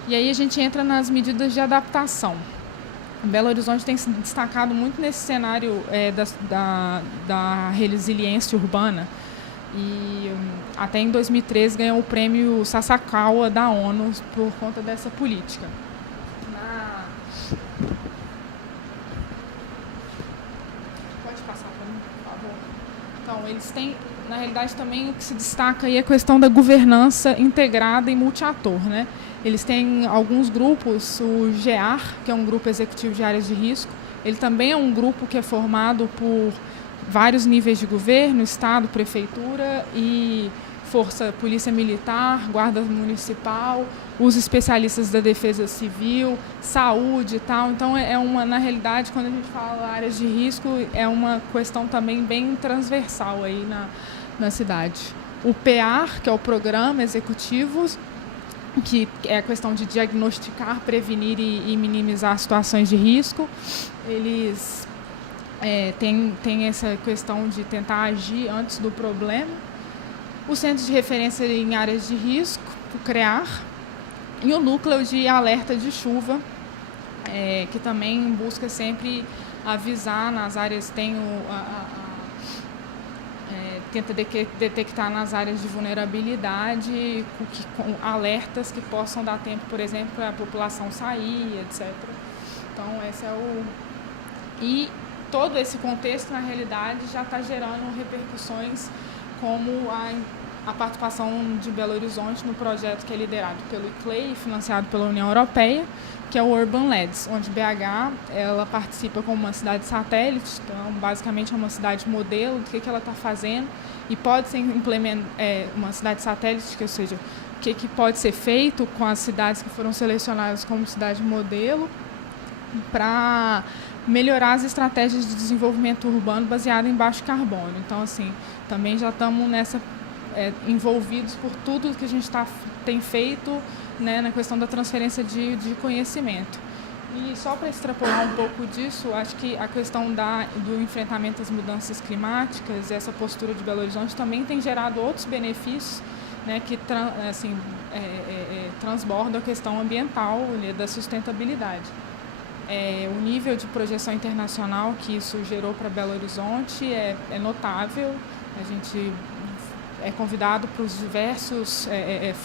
E aí a gente entra nas medidas de adaptação. Belo Horizonte tem se destacado muito nesse cenário da resiliência urbana. E até em 2013 ganhou o prêmio Sasakawa da ONU por conta dessa política. Pode passar para mim, por favor. Então, eles têm... Na realidade, também o que se destaca aí é a questão da governança integrada e multiator, né? Eles têm alguns grupos, o GEAR, que é um grupo executivo de áreas de risco, ele também é um grupo que é formado por vários níveis de governo, Estado, Prefeitura e Polícia Militar, Guarda Municipal, os especialistas da Defesa Civil, Saúde e tal. Então, na realidade, quando a gente fala áreas de risco, é uma questão também bem transversal aí na cidade. O PEAR, que é o Programa Executivo, que é a questão de diagnosticar, prevenir e minimizar situações de risco. Eles têm essa questão de tentar agir antes do problema. O Centro de Referência em Áreas de Risco, o CREAR, e o Núcleo de Alerta de Chuva, que também busca sempre avisar nas áreas, tenta detectar nas áreas de vulnerabilidade com alertas que possam dar tempo, por exemplo, para a população sair, etc. Então, esse é E todo esse contexto, na realidade, já está gerando repercussões como a participação de Belo Horizonte no projeto que é liderado pelo ICLEI e financiado pela União Europeia, que é o Urban LEDs, onde BH ela participa como uma cidade satélite, então basicamente é uma cidade modelo do que ela está fazendo e pode ser uma cidade satélite, ou seja, o que pode ser feito com as cidades que foram selecionadas como cidade modelo para melhorar as estratégias de desenvolvimento urbano baseado em baixo carbono. Então, assim, também já estamos envolvidos por tudo que a gente tem feito, né, na questão da transferência de conhecimento. E só para extrapolar um pouco disso, acho que a questão do enfrentamento às mudanças climáticas, essa postura de Belo Horizonte também tem gerado outros benefícios, né, que transbordam a questão ambiental, né, da sustentabilidade. O nível de projeção internacional que isso gerou para Belo Horizonte é notável. A gente é convidado para os diversos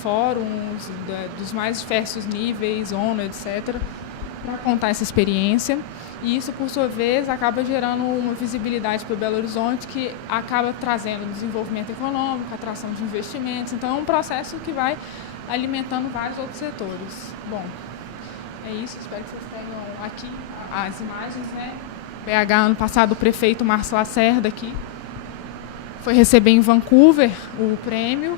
fóruns dos mais diversos níveis, ONU, etc., para contar essa experiência. E isso, por sua vez, acaba gerando uma visibilidade para Belo Horizonte que acaba trazendo desenvolvimento econômico, atração de investimentos. Então, é um processo que vai alimentando vários outros setores. Bom, é isso. Espero que vocês tenham aqui as imagens, né? BH, ano passado, o prefeito Márcio Lacerda aqui foi receber em Vancouver o prêmio.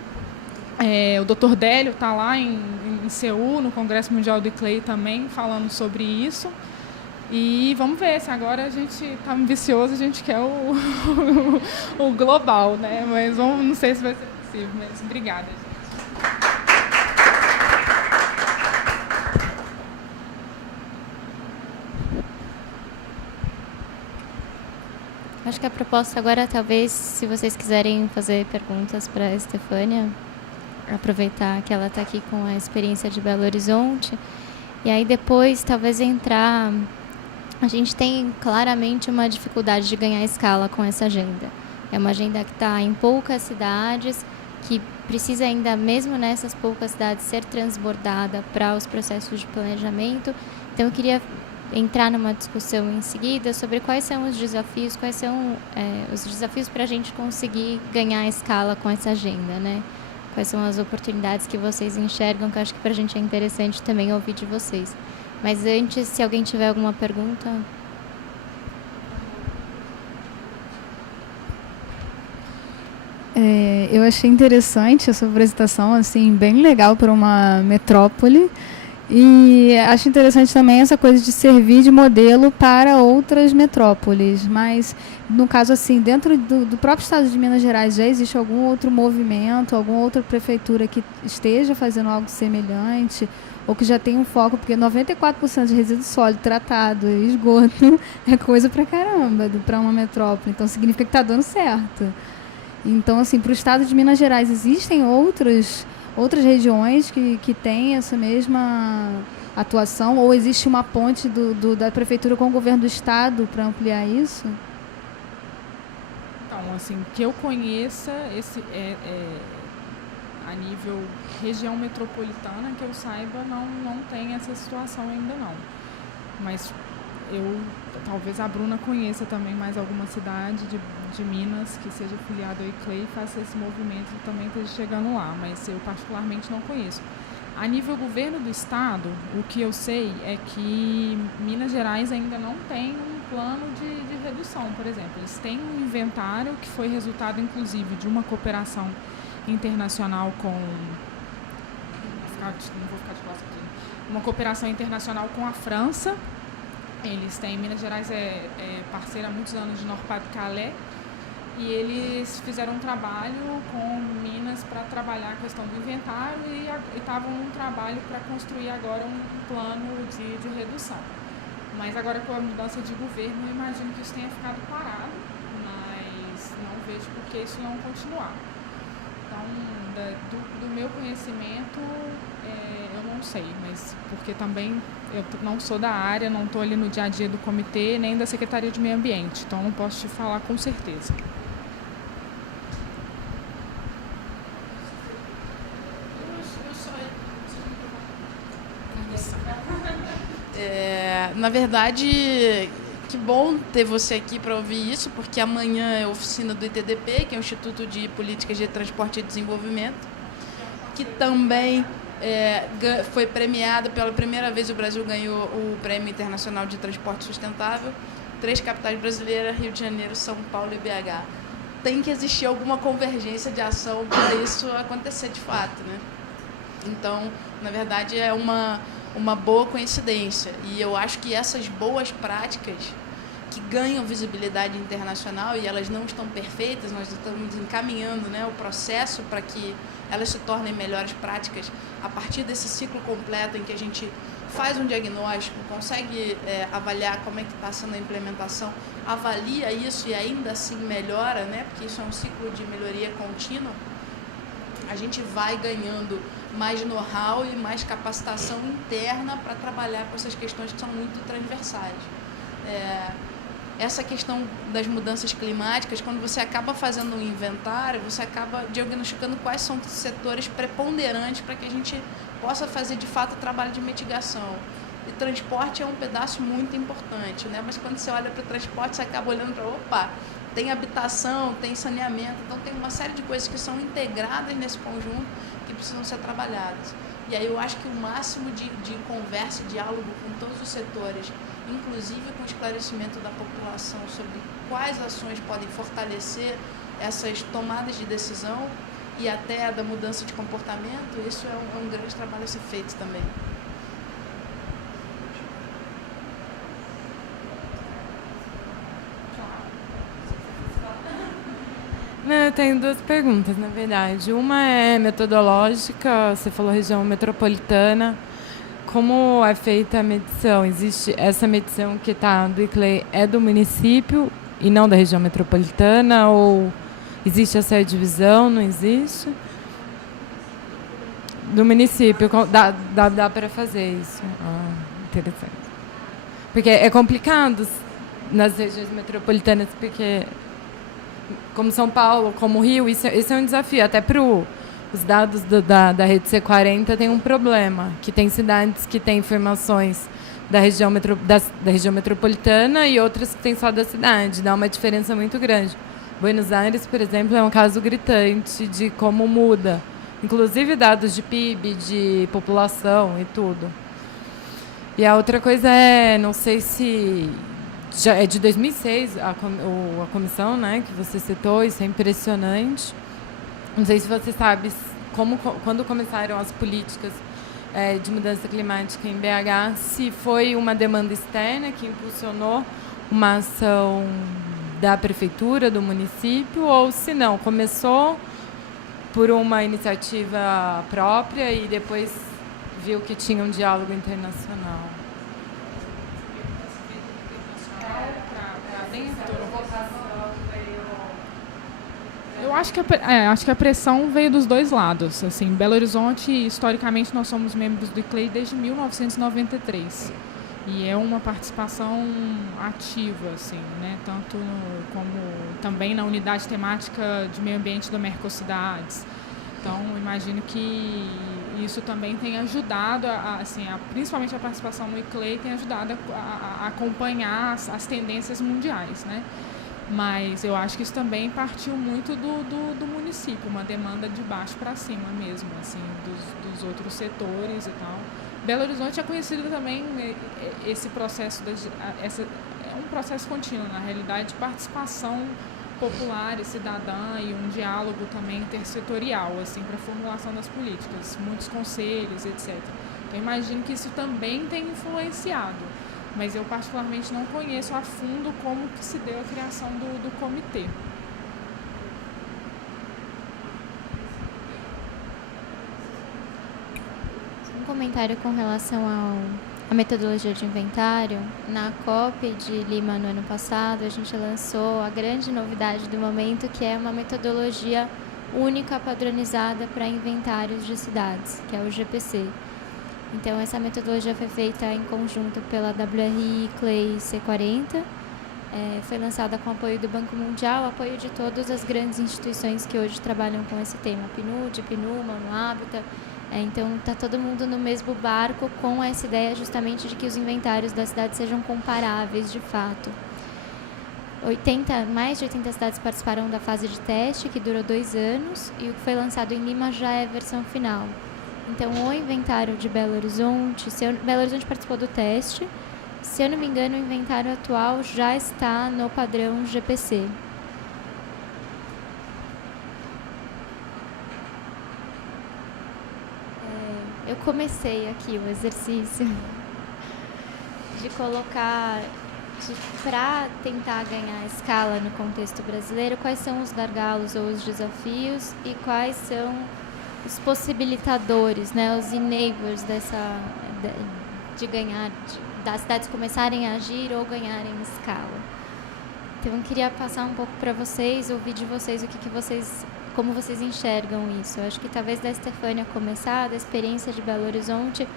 O Dr. Délio está lá em Seul, no Congresso Mundial do ICLEI também, falando sobre isso. E vamos ver se agora a gente está ambicioso, a gente quer o global, né? Mas não sei se vai ser possível, mas obrigada, gente. Acho que a proposta agora, talvez, se vocês quiserem fazer perguntas para a Estefânia, aproveitar que ela está aqui com a experiência de Belo Horizonte, e aí depois talvez entrar... A gente tem claramente uma dificuldade de ganhar escala com essa agenda. É uma agenda que está em poucas cidades, que precisa ainda, mesmo nessas poucas cidades, ser transbordada para os processos de planejamento. Então, eu queria entrar numa discussão em seguida sobre quais são os desafios, para a gente conseguir ganhar escala com essa agenda, né? Quais são as oportunidades que vocês enxergam, que eu acho que para a gente é interessante também ouvir de vocês. Mas antes, se alguém tiver alguma pergunta... Eu achei interessante essa apresentação, assim, bem legal para uma metrópole. E acho interessante também essa coisa de servir de modelo para outras metrópoles. Mas, no caso, assim, dentro do próprio estado de Minas Gerais, já existe algum outro movimento, alguma outra prefeitura que esteja fazendo algo semelhante, ou que já tem um foco, porque 94% de resíduo sólido tratado e esgoto é coisa pra caramba para uma metrópole. Então, significa que está dando certo. Então, assim, para o estado de Minas Gerais, existem outras regiões que têm essa mesma atuação? Ou existe uma ponte da prefeitura com o governo do estado para ampliar isso? Então, assim, que eu conheça, a nível região metropolitana, que eu saiba, não tem essa situação ainda não. Mas talvez a Bruna conheça também mais alguma cidade de Minas que seja filiada ao ICLEI e faça esse movimento e também esteja chegando lá, mas eu particularmente não conheço. A nível governo do estado, o que eu sei é que Minas Gerais ainda não tem um plano de redução, por exemplo. Eles têm um inventário que foi resultado, inclusive, de uma cooperação internacional uma cooperação internacional com a França. Minas Gerais é parceira há muitos anos de Nord-Pas-de-Calais, e eles fizeram um trabalho com Minas para trabalhar a questão do inventário e estavam num trabalho para construir agora um plano de redução. Mas agora com a mudança de governo, eu imagino que isso tenha ficado parado, mas não vejo por que isso não continuar. Então, do meu conhecimento, eu não sei, mas porque também eu não sou da área, não estou ali no dia a dia do comitê, nem da Secretaria de Meio Ambiente, então não posso te falar com certeza. Na verdade, que bom ter você aqui para ouvir isso, porque amanhã é a oficina do ITDP, que é o Instituto de Políticas de Transporte e Desenvolvimento, que também foi premiada pela primeira vez. O Brasil ganhou o Prêmio Internacional de Transporte Sustentável. 3 capitais brasileiras, Rio de Janeiro, São Paulo e BH. Tem que existir alguma convergência de ação para isso acontecer de fato, né? Então, na verdade, é uma boa coincidência. E eu acho que essas boas práticas que ganham visibilidade internacional, e elas não estão perfeitas, nós estamos encaminhando, né, o processo para que elas se tornem melhores práticas a partir desse ciclo completo em que a gente faz um diagnóstico, consegue avaliar como é que está sendo a implementação, avalia isso e ainda assim melhora, né, porque isso é um ciclo de melhoria contínua. A gente vai ganhando mais know-how e mais capacitação interna para trabalhar com essas questões que são muito transversais. Essa questão das mudanças climáticas, quando você acaba fazendo um inventário, você acaba diagnosticando quais são os setores preponderantes para que a gente possa fazer, de fato, o trabalho de mitigação. E transporte é um pedaço muito importante, né? Mas quando você olha para o transporte, você acaba olhando para, tem habitação, tem saneamento, então tem uma série de coisas que são integradas nesse conjunto que precisam ser trabalhadas. E aí eu acho que o máximo de conversa e diálogo com todos os setores, inclusive com o esclarecimento da população sobre quais ações podem fortalecer essas tomadas de decisão e até da mudança de comportamento, isso é um grande trabalho a ser feito também. Eu tenho 2 perguntas, na verdade. Uma é metodológica, você falou região metropolitana. Como é feita a medição? Existe essa medição que está do ICLEI é do município e não da região metropolitana? Ou existe essa divisão? Não existe? Do município, dá para fazer isso. Interessante. Porque é complicado nas regiões metropolitanas, porque como São Paulo, como Rio, esse é um desafio. Até para os dados da rede C40 tem um problema, que tem cidades que têm informações da região metropolitana e outras que têm só da cidade. Dá uma diferença muito grande. Buenos Aires, por exemplo, é um caso gritante de como muda. Inclusive dados de PIB, de população e tudo. E a outra coisa é, não sei se... Já é de 2006 a comissão, né, que você citou, isso é impressionante. Não sei se você sabe quando começaram as políticas de mudança climática em BH, se foi uma demanda externa que impulsionou uma ação da prefeitura, do município, ou se não, começou por uma iniciativa própria e depois viu que tinha um diálogo internacional. Eu acho que a pressão veio dos 2 lados. Assim, em Belo Horizonte, historicamente, nós somos membros do ICLEI desde 1993. E é uma participação ativa, assim, né? Tanto como também na unidade temática de meio ambiente do Mercocidades. Então, imagino que isso também tem ajudado, principalmente a participação no ICLEI, tem ajudado a acompanhar as tendências mundiais, né? Mas eu acho que isso também partiu muito do município, uma demanda de baixo para cima mesmo, assim, dos outros setores e tal. Belo Horizonte é conhecido também esse processo, é um processo contínuo, na realidade, de participação popular e cidadã e um diálogo também intersetorial, assim, para a formulação das políticas, muitos conselhos, etc. Então, imagino que isso também tem influenciado. Mas eu particularmente não conheço a fundo como que se deu a criação do comitê. comentário com relação à metodologia de inventário. Na COP de Lima no ano passado, a gente lançou a grande novidade do momento, que é uma metodologia única padronizada para inventários de cidades, que é o GPC. Então, essa metodologia foi feita em conjunto pela WRI, CLEI e C40. Foi lançada com apoio do Banco Mundial, apoio de todas as grandes instituições que hoje trabalham com esse tema, PNUD, PNUMA, UNABTA. Então, está todo mundo no mesmo barco com essa ideia justamente de que os inventários da cidade sejam comparáveis de fato. Mais de 80 cidades participaram da fase de teste, que durou 2 anos, e o que foi lançado em Lima já é a versão final. Então, o inventário de Belo Horizonte, Belo Horizonte participou do teste. Se eu não me engano, o inventário atual já está no padrão GPC. Eu comecei aqui o exercício de colocar, para tentar ganhar escala no contexto brasileiro, quais são os gargalos ou os desafios e quais são os possibilitadores, né, os enablers de ganhar, das cidades começarem a agir ou ganharem escala. Então, eu queria passar um pouco para vocês, ouvir de vocês como vocês enxergam isso. Eu acho que talvez da Estefânia começar, da experiência de Belo Horizonte,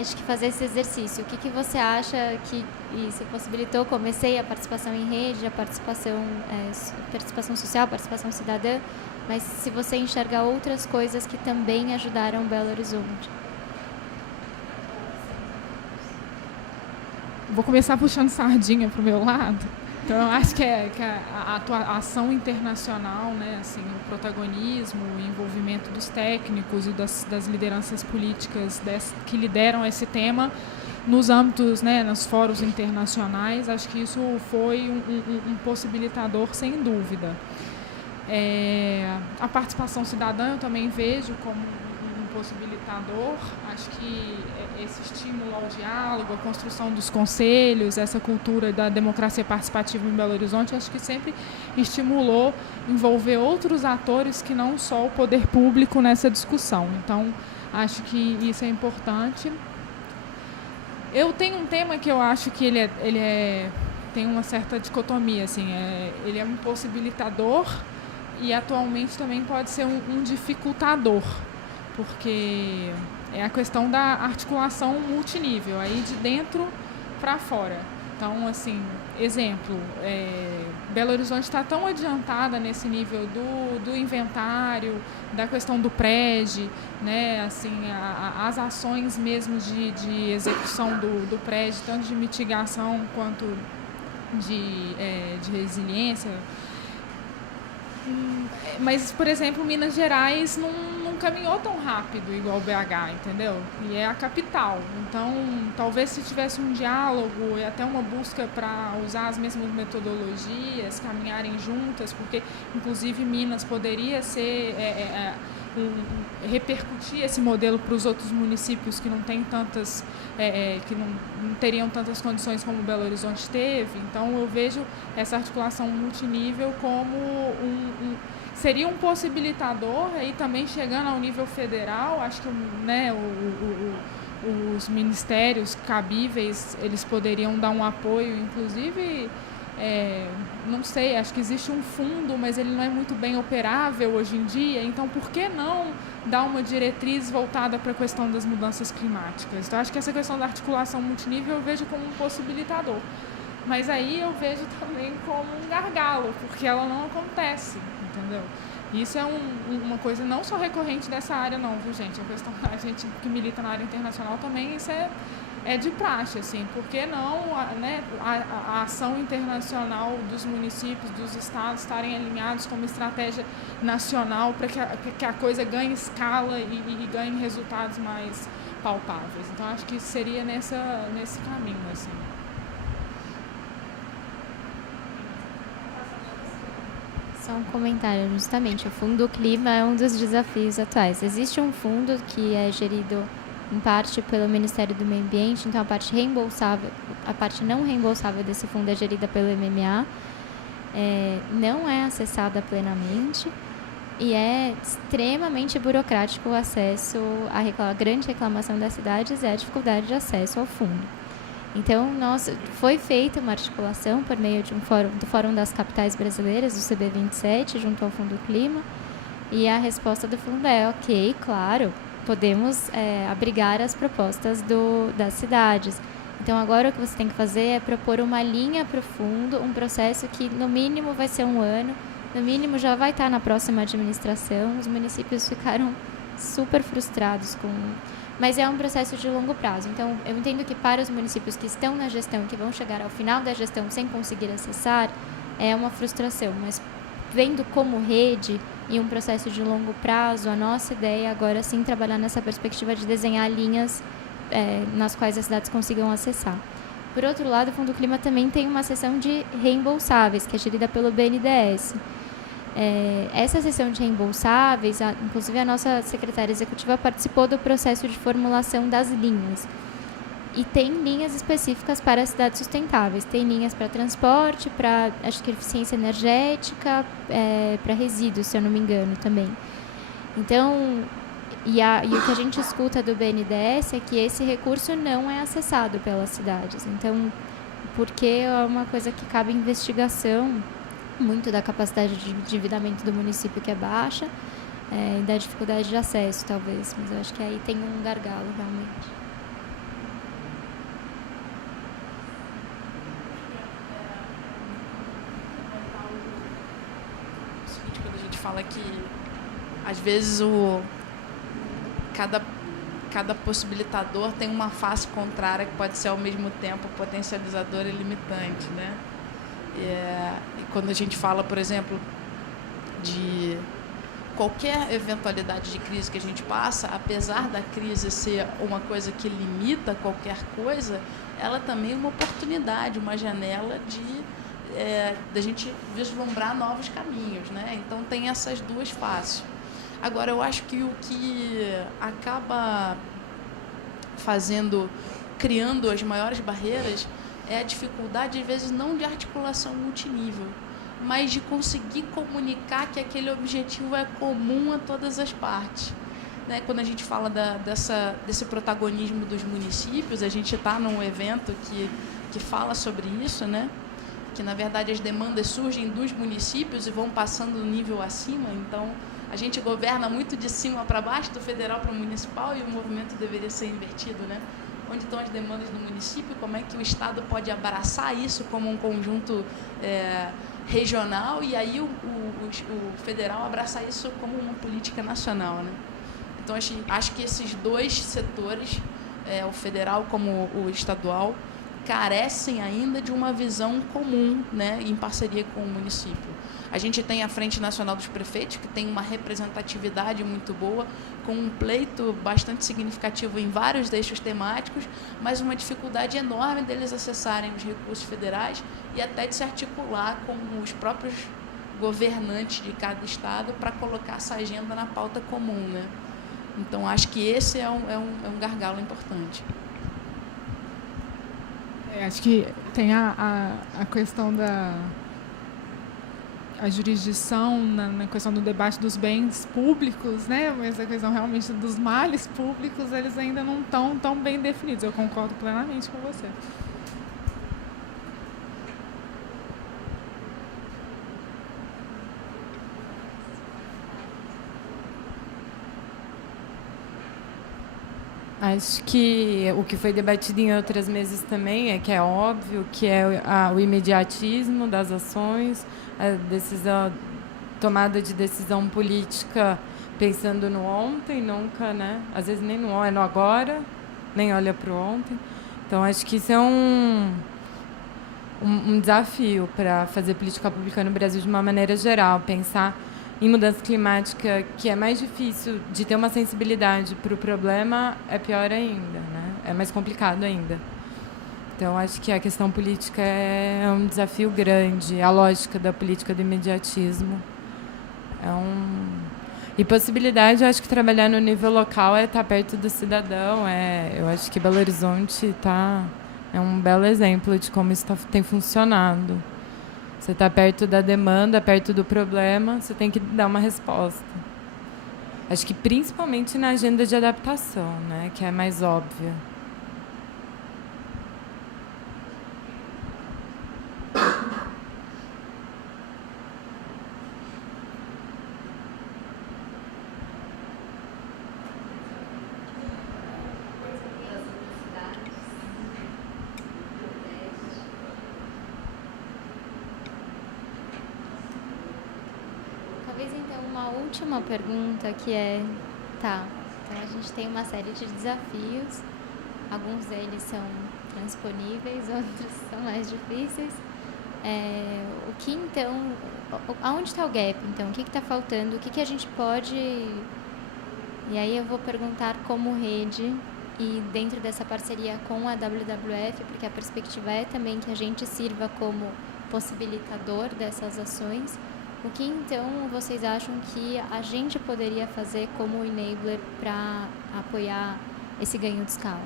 acho que fazer esse exercício. O que você acha que isso possibilitou? Comecei a participação em rede, a participação social, participação cidadã, mas se você enxerga outras coisas que também ajudaram Belo Horizonte. Vou começar puxando sardinha para o meu lado. Então, eu acho que a ação internacional, né, assim, o protagonismo, o envolvimento dos técnicos e das lideranças políticas que lideram esse tema nos âmbitos, né, nos fóruns internacionais, acho que isso foi um possibilitador, sem dúvida. A participação cidadã eu também vejo como um possibilitador. Acho que esse estímulo ao diálogo, a construção dos conselhos, essa cultura da democracia participativa em Belo Horizonte, acho que sempre estimulou envolver outros atores que não só o poder público nessa discussão. Então, acho que isso é importante. Eu tenho um tema que eu acho que tem uma certa dicotomia, assim, ele é um possibilitador e atualmente também pode ser um dificultador, porque é a questão da articulação multinível, aí de dentro para fora. Então, assim, exemplo, Belo Horizonte está tão adiantada nesse nível do inventário, da questão do PRED, né, assim, as ações mesmo de execução do PRED, tanto de mitigação quanto de resiliência. Mas, por exemplo, Minas Gerais não caminhou tão rápido igual o BH, entendeu? E é a capital. Então, talvez se tivesse um diálogo e até uma busca para usar as mesmas metodologias, caminharem juntas, porque, inclusive, Minas poderia ser... repercutir esse modelo para os outros municípios que não têm tantas, que não teriam tantas condições como Belo Horizonte teve. Então, eu vejo essa articulação multinível como seria um possibilitador, e também chegando ao nível federal, acho que, né, os ministérios cabíveis, eles poderiam dar um apoio, inclusive... não sei, acho que existe um fundo, mas ele não é muito bem operável hoje em dia, então por que não dar uma diretriz voltada para a questão das mudanças climáticas? Então, acho que essa questão da articulação multinível eu vejo como um possibilitador, mas aí eu vejo também como um gargalo, porque ela não acontece, entendeu? Isso é uma coisa não só recorrente dessa área não, viu, gente? A questão da gente que milita na área internacional também, isso é de praxe, assim, por que não, né, a ação internacional dos municípios, dos estados estarem alinhados com uma estratégia nacional para que a coisa ganhe escala e ganhe resultados mais palpáveis. Então, acho que seria nesse caminho, assim. Só um comentário, justamente, o Fundo Clima é um dos desafios atuais. Existe um fundo que é gerido em parte pelo Ministério do Meio Ambiente, então a parte não reembolsável desse fundo é gerida pelo MMA, não é acessada plenamente, e é extremamente burocrático o acesso. A grande reclamação das cidades é a dificuldade de acesso ao fundo. Então, foi feita uma articulação por meio de do Fórum das Capitais Brasileiras, do CB27, junto ao Fundo Clima, e a resposta do fundo é: ok, claro, podemos abrigar as propostas das cidades. Então, agora o que você tem que fazer é propor uma linha para o fundo, um processo que no mínimo vai ser 1 ano, no mínimo já vai estar na próxima administração. Os municípios ficaram super frustrados mas é um processo de longo prazo. Então, eu entendo que para os municípios que estão na gestão, que vão chegar ao final da gestão sem conseguir acessar, é uma frustração. Mas vendo como rede e um processo de longo prazo, a nossa ideia agora sim trabalhar nessa perspectiva de desenhar linhas nas quais as cidades consigam acessar. Por outro lado, o Fundo Clima também tem uma seção de reembolsáveis, que é gerida pelo BNDES. Essa seção de reembolsáveis, inclusive a nossa secretária executiva participou do processo de formulação das linhas. E tem linhas específicas para cidades sustentáveis. Tem linhas para transporte, para, acho que, eficiência energética, para resíduos, se eu não me engano, também. Então, e o que a gente escuta do BNDES é que esse recurso não é acessado pelas cidades. Então, porque é uma coisa que cabe investigação, muito da capacidade de endividamento do município, que é baixa, e da dificuldade de acesso, talvez. Mas eu acho que aí tem um gargalo, realmente. Quando a gente fala que, às vezes, cada possibilitador tem uma face contrária que pode ser, ao mesmo tempo, potencializadora e limitante, né? E quando a gente fala, por exemplo, de qualquer eventualidade de crise que a gente passa, apesar da crise ser uma coisa que limita qualquer coisa, ela também é uma oportunidade, uma janela da gente vislumbrar novos caminhos, né? Então tem essas duas faces. Agora, eu acho que o que acaba criando as maiores barreiras é a dificuldade, às vezes, não de articulação multinível, mas de conseguir comunicar que aquele objetivo é comum a todas as partes. Né? Quando a gente fala desse protagonismo dos municípios, a gente está num evento que fala sobre isso, né? Que, na verdade, as demandas surgem dos municípios e vão passando no nível acima. Então, a gente governa muito de cima para baixo, do federal para o municipal, e o movimento deveria ser invertido, né? Onde estão as demandas do município, como é que o Estado pode abraçar isso como um conjunto regional, e aí o federal abraçar isso como uma política nacional, né? Então, acho que esses dois setores, o federal como o estadual, carecem ainda de uma visão comum, né, em parceria com o município. A gente tem a Frente Nacional dos Prefeitos, que tem uma representatividade muito boa, com um pleito bastante significativo em vários eixos temáticos, mas uma dificuldade enorme deles acessarem os recursos federais e até de se articular com os próprios governantes de cada estado para colocar essa agenda na pauta comum, né? Então, acho que esse é um gargalo importante. Acho que tem a questão a jurisdição na questão do debate dos bens públicos, né? Mas a questão realmente dos males públicos, eles ainda não estão tão bem definidos. Eu concordo plenamente com você. Acho que o que foi debatido em outras mesas também é que é óbvio que é o imediatismo das ações, a tomada de decisão política pensando no ontem, nunca, né? Às vezes nem no agora, nem olha para o ontem. Então, acho que isso é um desafio para fazer política pública no Brasil de uma maneira geral, pensar em mudança climática, que é mais difícil de ter uma sensibilidade para o problema, é pior ainda, né? É mais complicado ainda. Então, acho que a questão política é um desafio grande, a lógica da política do imediatismo. E possibilidade, eu acho que trabalhar no nível local é estar perto do cidadão. Eu acho que Belo Horizonte é um belo exemplo de como isso tem funcionado. Você está perto da demanda, perto do problema, você tem que dar uma resposta. Acho que principalmente na agenda de adaptação, né, que é mais óbvia. Talvez então uma última pergunta que é, tá, então a gente tem uma série de desafios, alguns deles são transponíveis, outros são mais difíceis. O que então, aonde está o gap então? O que está faltando? O que a gente pode... E aí eu vou perguntar como rede e dentro dessa parceria com a WWF, porque a perspectiva é também que a gente sirva como possibilitador dessas ações. O que então vocês acham que a gente poderia fazer como enabler para apoiar esse ganho de escala?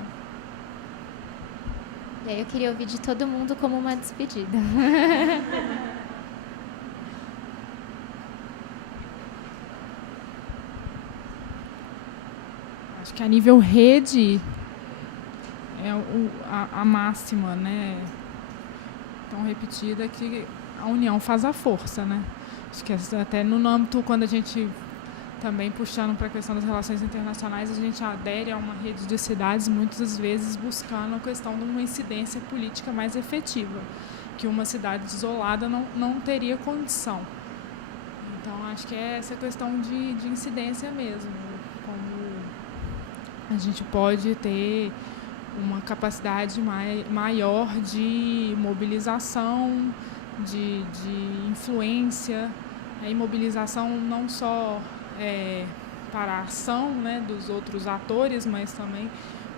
E aí eu queria ouvir de todo mundo como uma despedida. Acho que a nível rede é a máxima, né? Tão repetida que a união faz a força, né? Acho que até no âmbito, quando a gente também puxando para a questão das relações internacionais, a gente adere a uma rede de cidades, muitas vezes buscando a questão de uma incidência política mais efetiva, que uma cidade isolada não teria condição. Então, acho que é essa questão de incidência mesmo, como a gente pode ter uma capacidade maior de mobilização, de influência, e mobilização não só para a ação, né, dos outros atores, mas também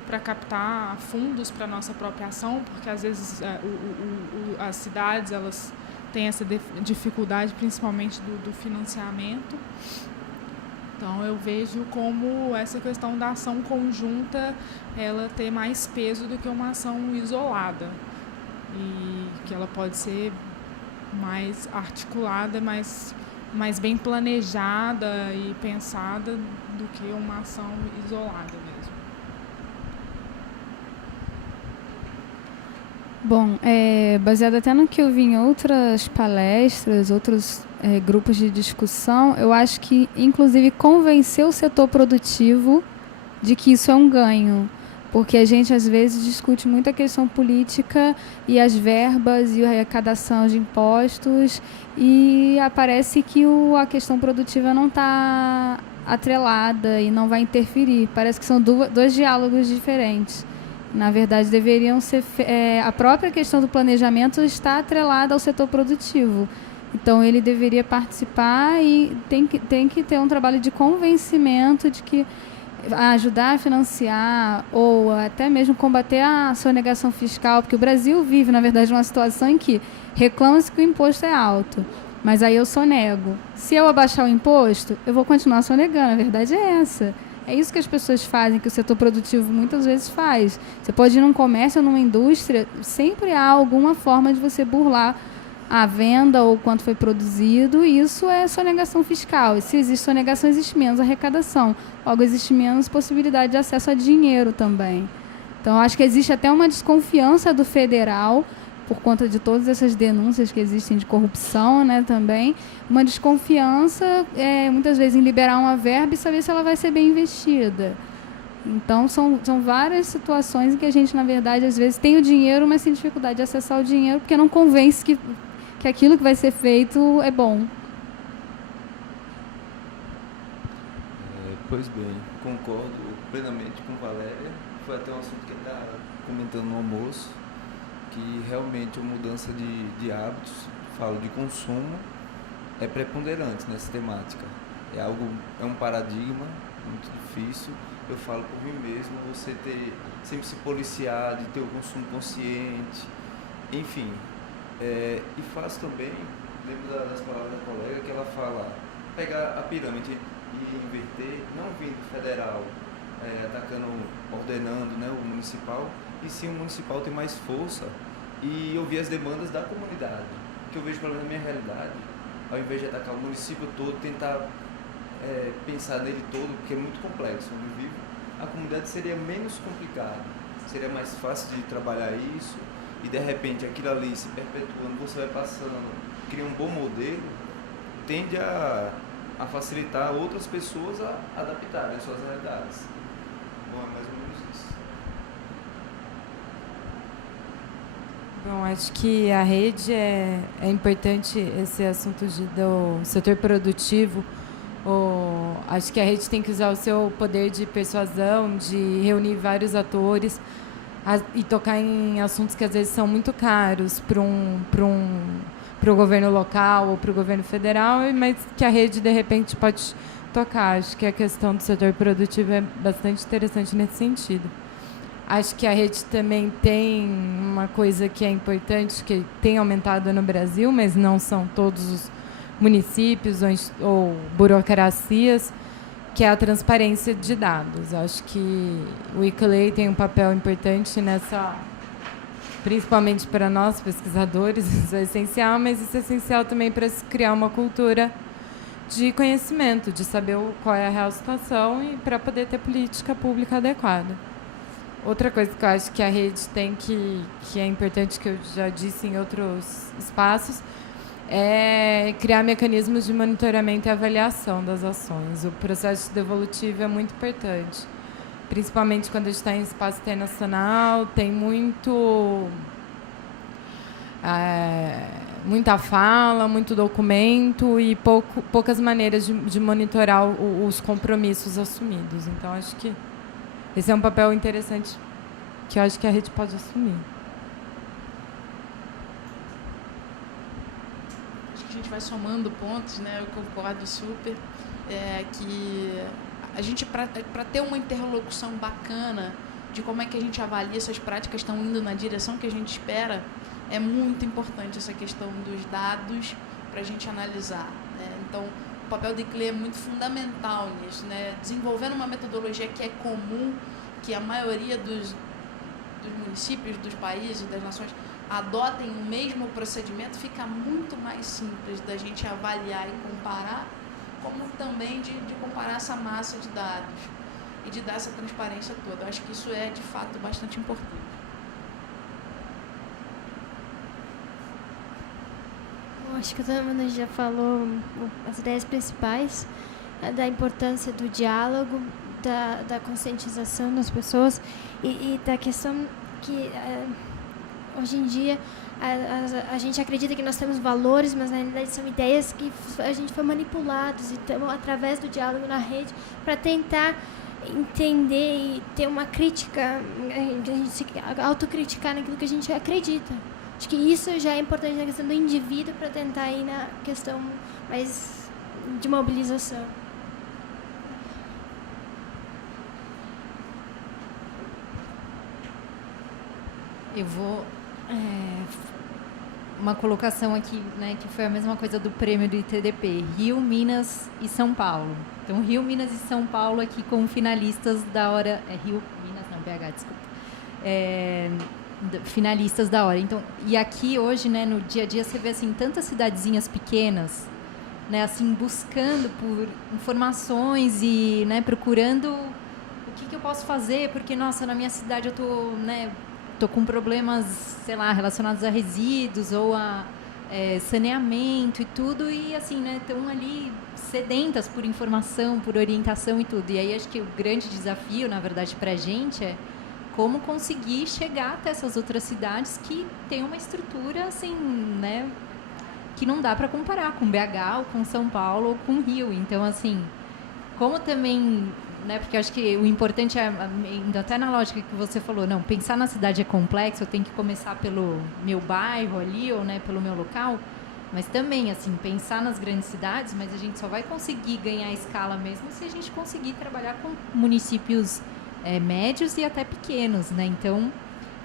para captar fundos para a nossa própria ação, porque às vezes as cidades elas têm essa dificuldade, principalmente do financiamento. Então eu vejo como essa questão da ação conjunta ela ter mais peso do que uma ação isolada, e que ela pode ser mais articulada, mais bem planejada e pensada do que uma ação isolada mesmo. Bom, baseado até no que eu vi em outras palestras, outros grupos de discussão, eu acho que, inclusive, convencer o setor produtivo de que isso é um ganho. Porque a gente, às vezes, discute muito a questão política e as verbas e a arrecadação de impostos, e aparece que a questão produtiva não está atrelada e não vai interferir. Parece que são dois diálogos diferentes. Na verdade, deveriam ser... a própria questão do planejamento está atrelada ao setor produtivo. Então, ele deveria participar e tem que ter um trabalho de convencimento de que ajudar a financiar ou até mesmo combater a sonegação fiscal, porque o Brasil vive, na verdade, uma situação em que reclama-se que o imposto é alto, mas aí eu sonego. Se eu abaixar o imposto, eu vou continuar sonegando. A verdade é essa. É isso que as pessoas fazem, que o setor produtivo muitas vezes faz. Você pode ir num comércio ou numa indústria, sempre há alguma forma de você burlar a venda ou quanto foi produzido, e isso é sonegação fiscal. E se existe sonegação, existe menos arrecadação. Logo, existe menos possibilidade de acesso a dinheiro também. Então, acho que existe até uma desconfiança do federal, por conta de todas essas denúncias que existem de corrupção, né, também. Uma desconfiança, muitas vezes, em liberar uma verba e saber se ela vai ser bem investida. Então, são várias situações em que a gente, na verdade, às vezes tem o dinheiro, mas tem dificuldade de acessar o dinheiro, porque não convence que aquilo que vai ser feito é bom. Pois bem, concordo plenamente com Valéria. Foi até um assunto que ele está comentando no almoço, que realmente a mudança de hábitos, falo de consumo, é preponderante nessa temática. É um paradigma muito difícil. Eu falo por mim mesmo, você sempre se policiar, de ter o consumo consciente, enfim. E faço também, lembro das palavras da colega, que ela fala, pegar a pirâmide e inverter, não vindo federal, atacando, ordenando, né, o municipal, e sim o municipal ter mais força e ouvir as demandas da comunidade. que eu vejo, pelo menos na minha realidade, ao invés de atacar o município todo, tentar pensar nele todo, porque é muito complexo onde eu vivo, a comunidade seria menos complicada, seria mais fácil de trabalhar isso, e de repente aquilo ali se perpetuando, você vai passando, cria um bom modelo, tende a facilitar outras pessoas a adaptarem as suas realidades. Bom, é mais ou menos isso. Bom, acho que a rede é importante, esse assunto do setor produtivo. Acho que a rede tem que usar o seu poder de persuasão, de reunir vários atores e tocar em assuntos que às vezes são muito caros para o governo local ou para o governo federal, mas que a rede, de repente, pode tocar. Acho que a questão do setor produtivo é bastante interessante nesse sentido. Acho que a rede também tem uma coisa que é importante, que tem aumentado no Brasil, mas não são todos os municípios ou burocracias, que é a transparência de dados. Acho que o ICLEI tem um papel importante nessa, principalmente para nós, pesquisadores, isso é essencial, mas isso é essencial também para se criar uma cultura de conhecimento, de saber qual é a real situação e para poder ter política pública adequada. Outra coisa que eu acho que a rede tem que é importante, que eu já disse em outros espaços, é criar mecanismos de monitoramento e avaliação das ações. O processo devolutivo é muito importante, principalmente quando a gente está em espaço internacional, tem muita fala, muito documento e poucas maneiras de monitorar os compromissos assumidos. Então, acho que esse é um papel interessante que eu acho que a rede pode assumir. Acho que a gente vai somando pontos, né? Eu concordo super. Que a gente, para ter uma interlocução bacana de como é que a gente avalia se as práticas estão indo na direção que a gente espera, é muito importante essa questão dos dados para a gente analisar, né? Então, o papel do ICLEI é muito fundamental nisso, né? Desenvolvendo uma metodologia que é comum, que a maioria dos municípios, dos países, das nações adotem o mesmo procedimento, fica muito mais simples da gente avaliar e comparar, como também de comparar essa massa de dados e de dar essa transparência toda. Eu acho que isso é, de fato, bastante importante. Acho que todo mundo já falou as ideias principais, da importância do diálogo, da conscientização das pessoas e da questão que hoje em dia a gente acredita que nós temos valores, mas na realidade são ideias que a gente foi manipulados, então através do diálogo na rede para tentar entender e ter uma crítica, a gente se autocriticar naquilo que a gente acredita. Acho que isso já é importante na questão do indivíduo para tentar ir na questão mais de mobilização. Eu vou... uma colocação aqui, né, que foi a mesma coisa do prêmio do ITDP, Rio, Minas e São Paulo. Então, Rio, Minas e São Paulo aqui como finalistas da hora... Rio, Minas, não, BH, desculpa. Finalistas da hora. Então, e aqui hoje, né, no dia a dia, você vê assim, tantas cidadezinhas pequenas, né, assim, buscando por informações e, né, procurando o que eu posso fazer, porque, nossa, na minha cidade eu tô com problemas, sei lá, relacionados a resíduos ou a saneamento e tudo, e assim, né, estão ali sedentas por informação, por orientação e tudo. E aí acho que o grande desafio, na verdade, para a gente é como conseguir chegar até essas outras cidades que têm uma estrutura, assim, né, que não dá para comparar com BH ou com São Paulo ou com Rio. Então, assim, como também, né, porque eu acho que o importante é, indo até na lógica que você falou, não, pensar na cidade é complexo, eu tenho que começar pelo meu bairro ali ou, né, pelo meu local, mas também, assim, pensar nas grandes cidades, mas a gente só vai conseguir ganhar escala mesmo se a gente conseguir trabalhar com municípios médios e até pequenos, né? Então,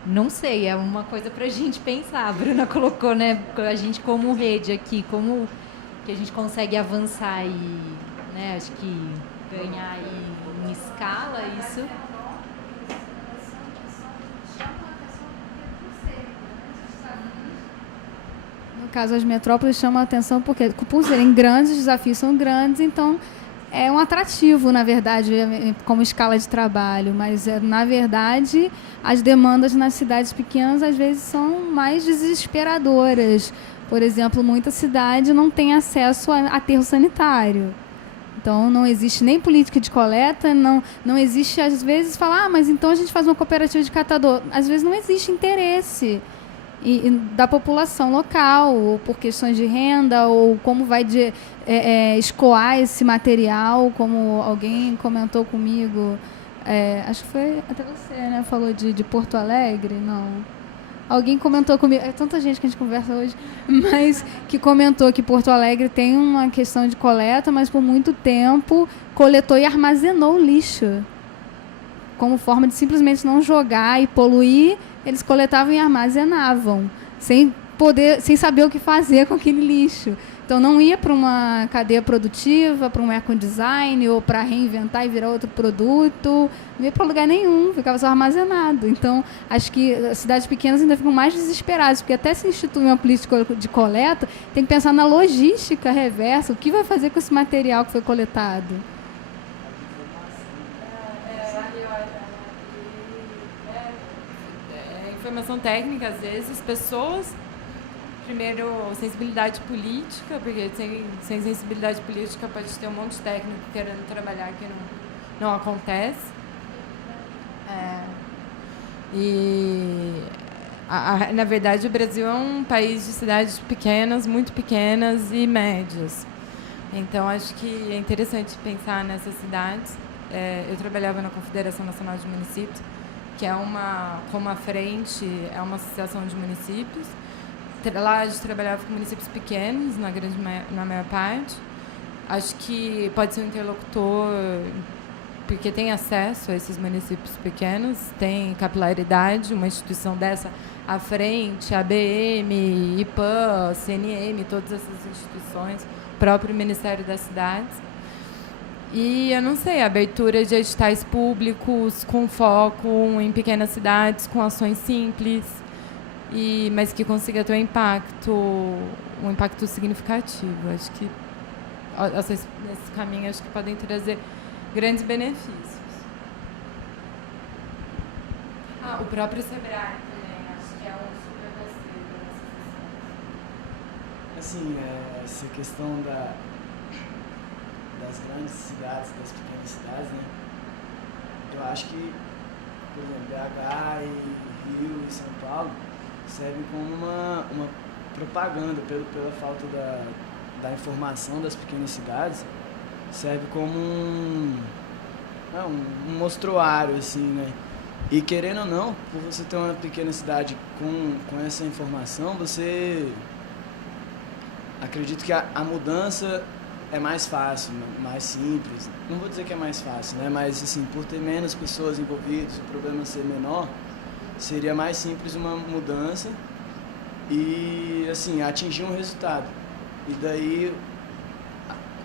não sei, é uma coisa para a gente pensar. A Bruna colocou, né, a gente como rede aqui, como que a gente consegue avançar e, né, acho que ganhar aí em escala isso. No caso as metrópoles chamam a atenção porque, por serem grandes, os desafios são grandes, então é um atrativo, na verdade, como escala de trabalho, mas, na verdade, as demandas nas cidades pequenas, às vezes, são mais desesperadoras. Por exemplo, muita cidade não tem acesso a aterro sanitário. Então, não existe nem política de coleta, não existe, às vezes, falar, mas então a gente faz uma cooperativa de catador. Às vezes não existe interesse da população local, ou por questões de renda, ou como vai escoar esse material, como alguém comentou comigo, acho que foi até você, né? Falou de Porto Alegre, não... Alguém comentou comigo, é tanta gente que a gente conversa hoje, mas que comentou que Porto Alegre tem uma questão de coleta, mas por muito tempo coletou e armazenou o lixo. Como forma de simplesmente não jogar e poluir, eles coletavam e armazenavam, sem saber o que fazer com aquele lixo. Então, não ia para uma cadeia produtiva, para um ecodesign, ou para reinventar e virar outro produto. Não ia para lugar nenhum, ficava só armazenado. Então, acho que as cidades pequenas ainda ficam mais desesperadas, porque até se instituir uma política de coleta, tem que pensar na logística reversa, o que vai fazer com esse material que foi coletado. Informação técnica, às vezes, pessoas... Primeiro, sensibilidade política, porque sem sensibilidade política pode ter um monte de técnico querendo trabalhar que não acontece. Na verdade, o Brasil é um país de cidades pequenas, muito pequenas e médias. Então, acho que é interessante pensar nessas cidades. Eu trabalhava na Confederação Nacional de Municípios, que é como a frente, é uma associação de municípios. Lá a gente trabalhava com municípios pequenos, na maior parte. Acho que pode ser um interlocutor, porque tem acesso a esses municípios pequenos, tem capilaridade, uma instituição dessa à frente, ABM, IPAM, CNM, todas essas instituições, o próprio Ministério das Cidades. E, eu não sei, a abertura de editais públicos com foco em pequenas cidades, com ações simples, mas que consiga ter um impacto significativo. Acho que nesse caminho acho que podem trazer grandes benefícios. O próprio Sebrae também, acho que é um super parceiro nessa questão. Assim, essa questão das grandes cidades, das pequenas cidades, né? Eu acho que, por exemplo, BH e Rio e São Paulo serve como uma propaganda pela falta da informação das pequenas cidades, serve como um mostruário, assim, né? E querendo ou não, por você ter uma pequena cidade com essa informação, você acredito que a mudança é mais fácil, mais simples. Não vou dizer que é mais fácil, né? Mas assim, por ter menos pessoas envolvidas, o problema ser menor, seria mais simples uma mudança e, assim, atingir um resultado. E daí,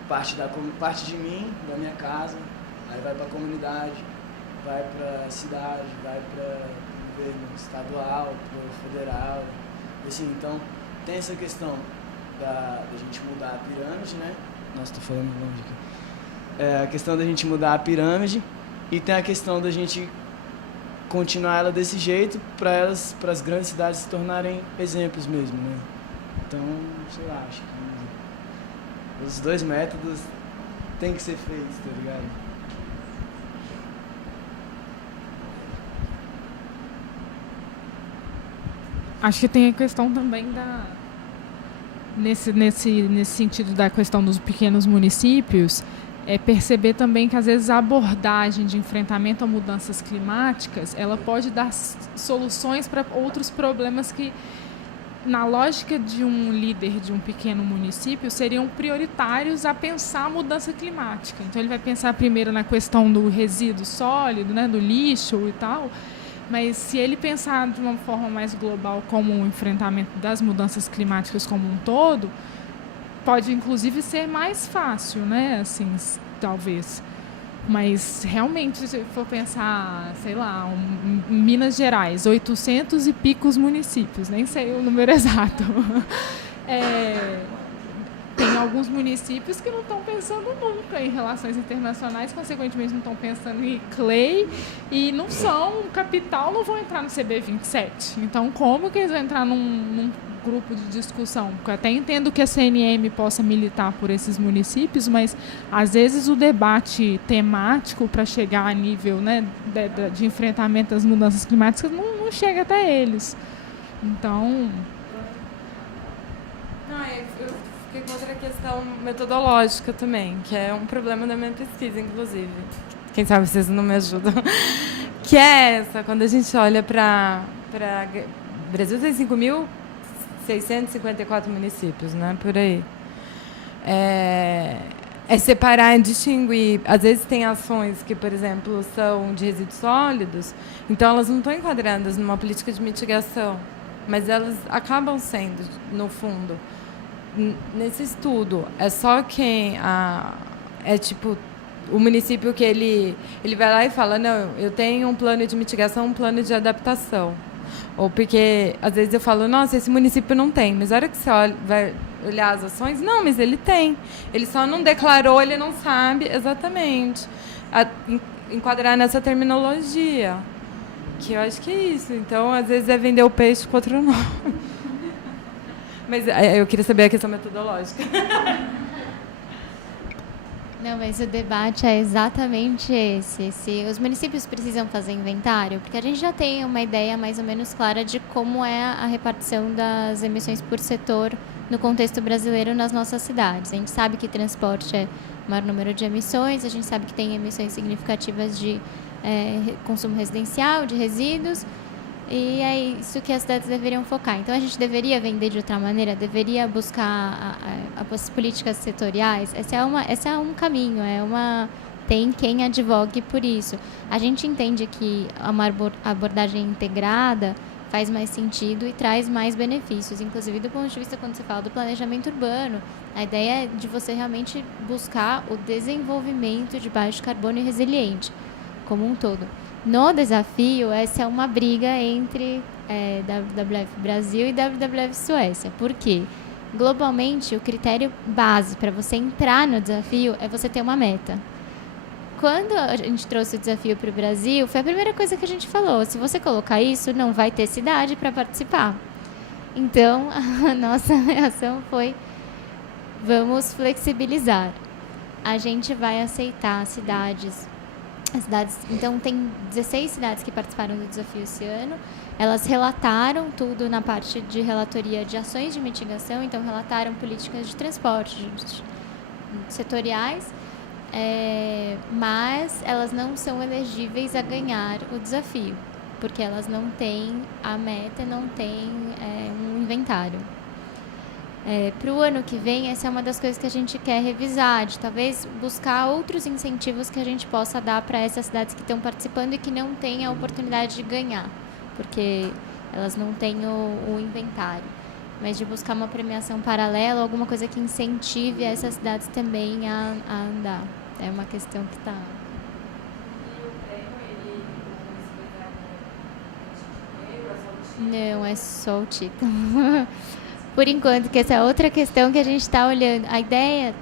parte de mim, da minha casa, aí vai para a comunidade, vai para a cidade, vai para o governo estadual, para o federal. Assim, então, tem essa questão da gente mudar a pirâmide, né? Nossa, estou falando longe aqui. A questão da gente mudar a pirâmide e tem a questão da gente continuar ela desse jeito para as grandes cidades se tornarem exemplos mesmo, né? Então, sei lá, acho que os dois métodos têm que ser feitos, tá ligado? Acho que tem a questão também nesse sentido da questão dos pequenos municípios, perceber também que, às vezes, a abordagem de enfrentamento a mudanças climáticas, ela pode dar soluções para outros problemas que, na lógica de um líder de um pequeno município, seriam prioritários a pensar a mudança climática. Então, ele vai pensar primeiro na questão do resíduo sólido, né, do lixo e tal, mas se ele pensar de uma forma mais global como um enfrentamento das mudanças climáticas como um todo, pode, inclusive, ser mais fácil, né? Assim, talvez. Mas, realmente, se for pensar, sei lá, em Minas Gerais, 800 e picos municípios, nem sei o número exato. tem alguns municípios que não estão pensando nunca em relações internacionais, consequentemente não estão pensando em CLEI e não são capital, não vão entrar no CB27. Então, como que eles vão entrar num grupo de discussão? Porque eu até entendo que a CNM possa militar por esses municípios, mas às vezes o debate temático para chegar a nível, né, de enfrentamento às mudanças climáticas não chega até eles. Então... Eu fiquei com outra questão metodológica também, que é um problema da minha pesquisa, inclusive. Quem sabe vocês não me ajudam. Que é essa, quando a gente olha para... O Brasil tem 5.654 municípios, né? Por aí. É separar e distinguir. Às vezes tem ações que, por exemplo, são de resíduos sólidos, então elas não estão enquadradas numa política de mitigação, mas elas acabam sendo, no fundo. Nesse estudo, é só quem... é tipo o município que ele vai lá e fala, não, eu tenho um plano de mitigação, um plano de adaptação. Ou porque, às vezes, eu falo, nossa, esse município não tem. Mas na hora que você vai olhar as ações, não, mas ele tem. Ele só não declarou, ele não sabe exatamente enquadrar nessa terminologia. Que eu acho que é isso. Então, às vezes, é vender o peixe com outro nome. Mas eu queria saber a questão metodológica. Não, mas o debate é exatamente esse. Se os municípios precisam fazer inventário, porque a gente já tem uma ideia mais ou menos clara de como é a repartição das emissões por setor no contexto brasileiro nas nossas cidades. A gente sabe que transporte é o maior número de emissões, a gente sabe que tem emissões significativas de consumo residencial, de resíduos, e é isso que as cidades deveriam focar. Então, a gente deveria vender de outra maneira, deveria buscar as políticas setoriais. Esse é um caminho, tem quem advogue por isso. A gente entende que uma abordagem integrada faz mais sentido e traz mais benefícios, inclusive do ponto de vista quando você fala do planejamento urbano. A ideia é de você realmente buscar o desenvolvimento de baixo carbono e resiliente, como um todo. No desafio, essa é uma briga entre WWF Brasil e WWF Suécia. Por quê? Globalmente, o critério base para você entrar no desafio é você ter uma meta. Quando a gente trouxe o desafio para o Brasil, foi a primeira coisa que a gente falou. Se você colocar isso, não vai ter cidade para participar. Então, a nossa reação foi, vamos flexibilizar. A gente vai aceitar as cidades. Então, tem 16 cidades que participaram do desafio esse ano. Elas relataram tudo na parte de relatoria de ações de mitigação. Então, relataram políticas de transporte setoriais, mas elas não são elegíveis a ganhar o desafio, porque elas não têm a meta, não têm um inventário. Para o ano que vem, essa é uma das coisas que a gente quer revisar, de talvez buscar outros incentivos que a gente possa dar para essas cidades que estão participando e que não têm a oportunidade de ganhar, porque elas não têm o inventário. Mas de buscar uma premiação paralela, alguma coisa que incentive essas cidades também a andar. É uma questão que está... Não, é só o título. Por enquanto, que essa é outra questão que a gente está olhando. A ideia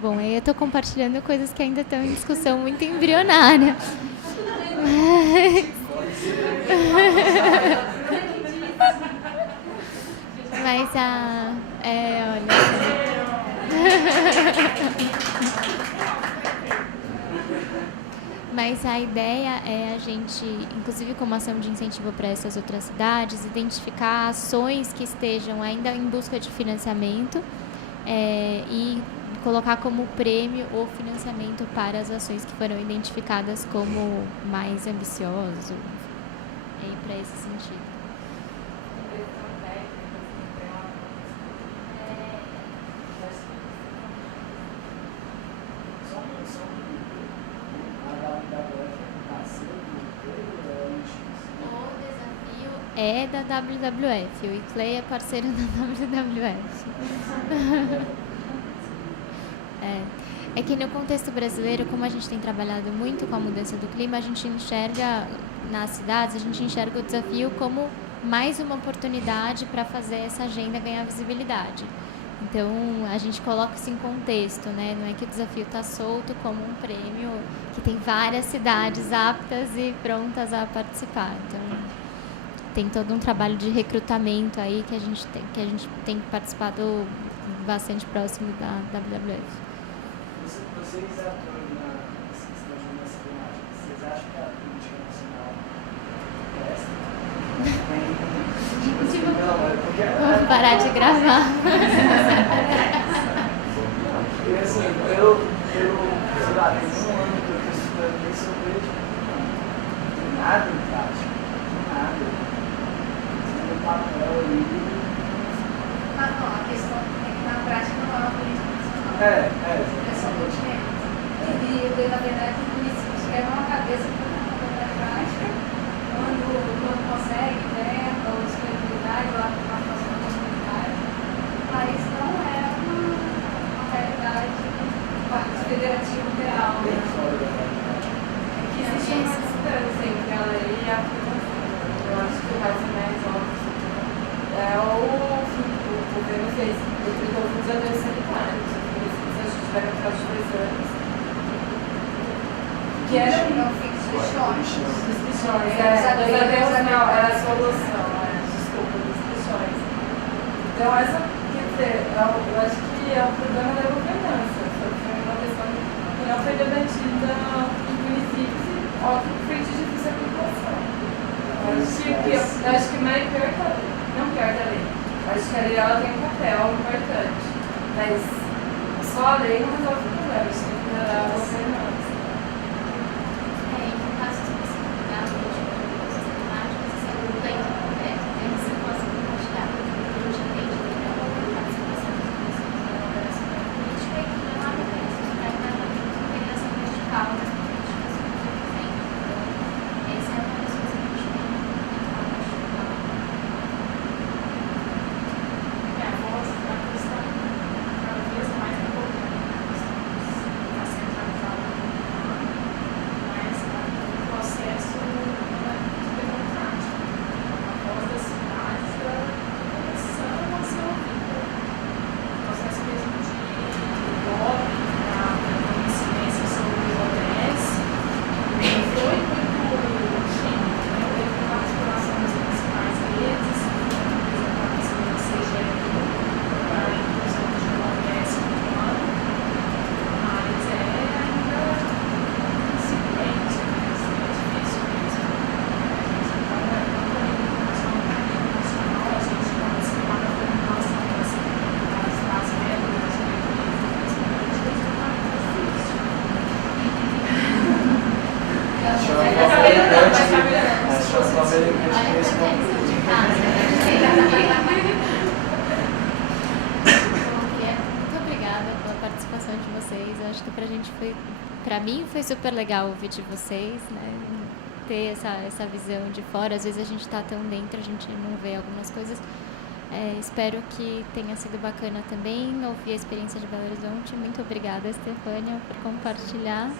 bom, eu estou compartilhando coisas que ainda estão em discussão muito embrionária. Mas olha. Mas a ideia é a gente, inclusive como ação de incentivo para essas outras cidades, identificar ações que estejam ainda em busca de financiamento e colocar como prêmio o financiamento para as ações que foram identificadas como mais ambiciosas, para esse sentido. É da WWF, o ICLEI é parceiro da WWF. É que no contexto brasileiro, como a gente tem trabalhado muito com a mudança do clima, a gente enxerga nas cidades, a gente enxerga o desafio como mais uma oportunidade para fazer essa agenda ganhar visibilidade. Então, a gente coloca isso em contexto, né? Não é que o desafio está solto como um prêmio que tem várias cidades aptas e prontas a participar. Então, tem todo um trabalho de recrutamento aí que a gente tem participado bastante próximo da WWF. Vocês atuam nessa questão de mudança climática, vocês acham que a política nacional presta? Vamos parar de gravar. E assim, eu sei lá, tem um ano que eu estou estudando isso, eu vejo nada em prática, nada. No papel ali. Não, a questão é que na prática não é uma política nacional. É só continente. E, na verdade, os municípios quebram a cabeça para a prática, quando consegue, verba ou disponibilidade, ou a atuação da comunidade, mas não é uma realidade do Partido Federativo real. Bem fora da realidade. Que existe uma distância entre a lei e a aplicação. Eu acho que o mais ou menos óbvio é o governo fez, decretou os adeus sanitários. Se a gente tiver que ficar de 2 anos. Que era Não fica restrições. Os adeus não, era a solução, desculpa, restrições. Então, essa, quer dizer, eu acho que é o problema da governança. Foi uma questão que não foi debatida em municípios e, óbvio, foi de difícil aplicação. Eu acho que mais pior que a lei. Não pior que a lei. Acho que a lei ela tem um papel importante. Mas só a lei não resolve o problema. A gente tem que melhorar a governança. No caso específico da política de mudanças climáticas, isso é um bem concreto. Você pode compartilhar com a gente entende da participação das pessoas na elaboração da política e que não há mudanças para engajamento e integração vertical das políticas que você tem. Então, essa é uma das coisas que a gente tem que compartilhar. A voz da questão cada vez mais importante, está centralizada mas o processo não é muito democrático. A voz das cidades está começando a ser ouvida. O processo mesmo de lobby para incidência sobre o ODS não foi muito tímido, né? Teve uma articulação das principais redes, a participação da CGE para a inclusão de ODS no ano, mas é ainda incipiente, né? É difícil mesmo. Então, é uma comunicação internacional, a gente participar da formulação das regras, das diretrizes, das políticas, não é muito difícil. Acho que a Favelina nesse ponto. Muito obrigada pela participação de vocês. Eu acho que pra mim foi super legal ouvir de vocês, né? Ter essa visão de fora. Às vezes a gente está tão dentro, a gente não vê algumas coisas. Espero que tenha sido bacana também ouvir a experiência de Belo Horizonte. Muito obrigada, Estefânia, por compartilhar.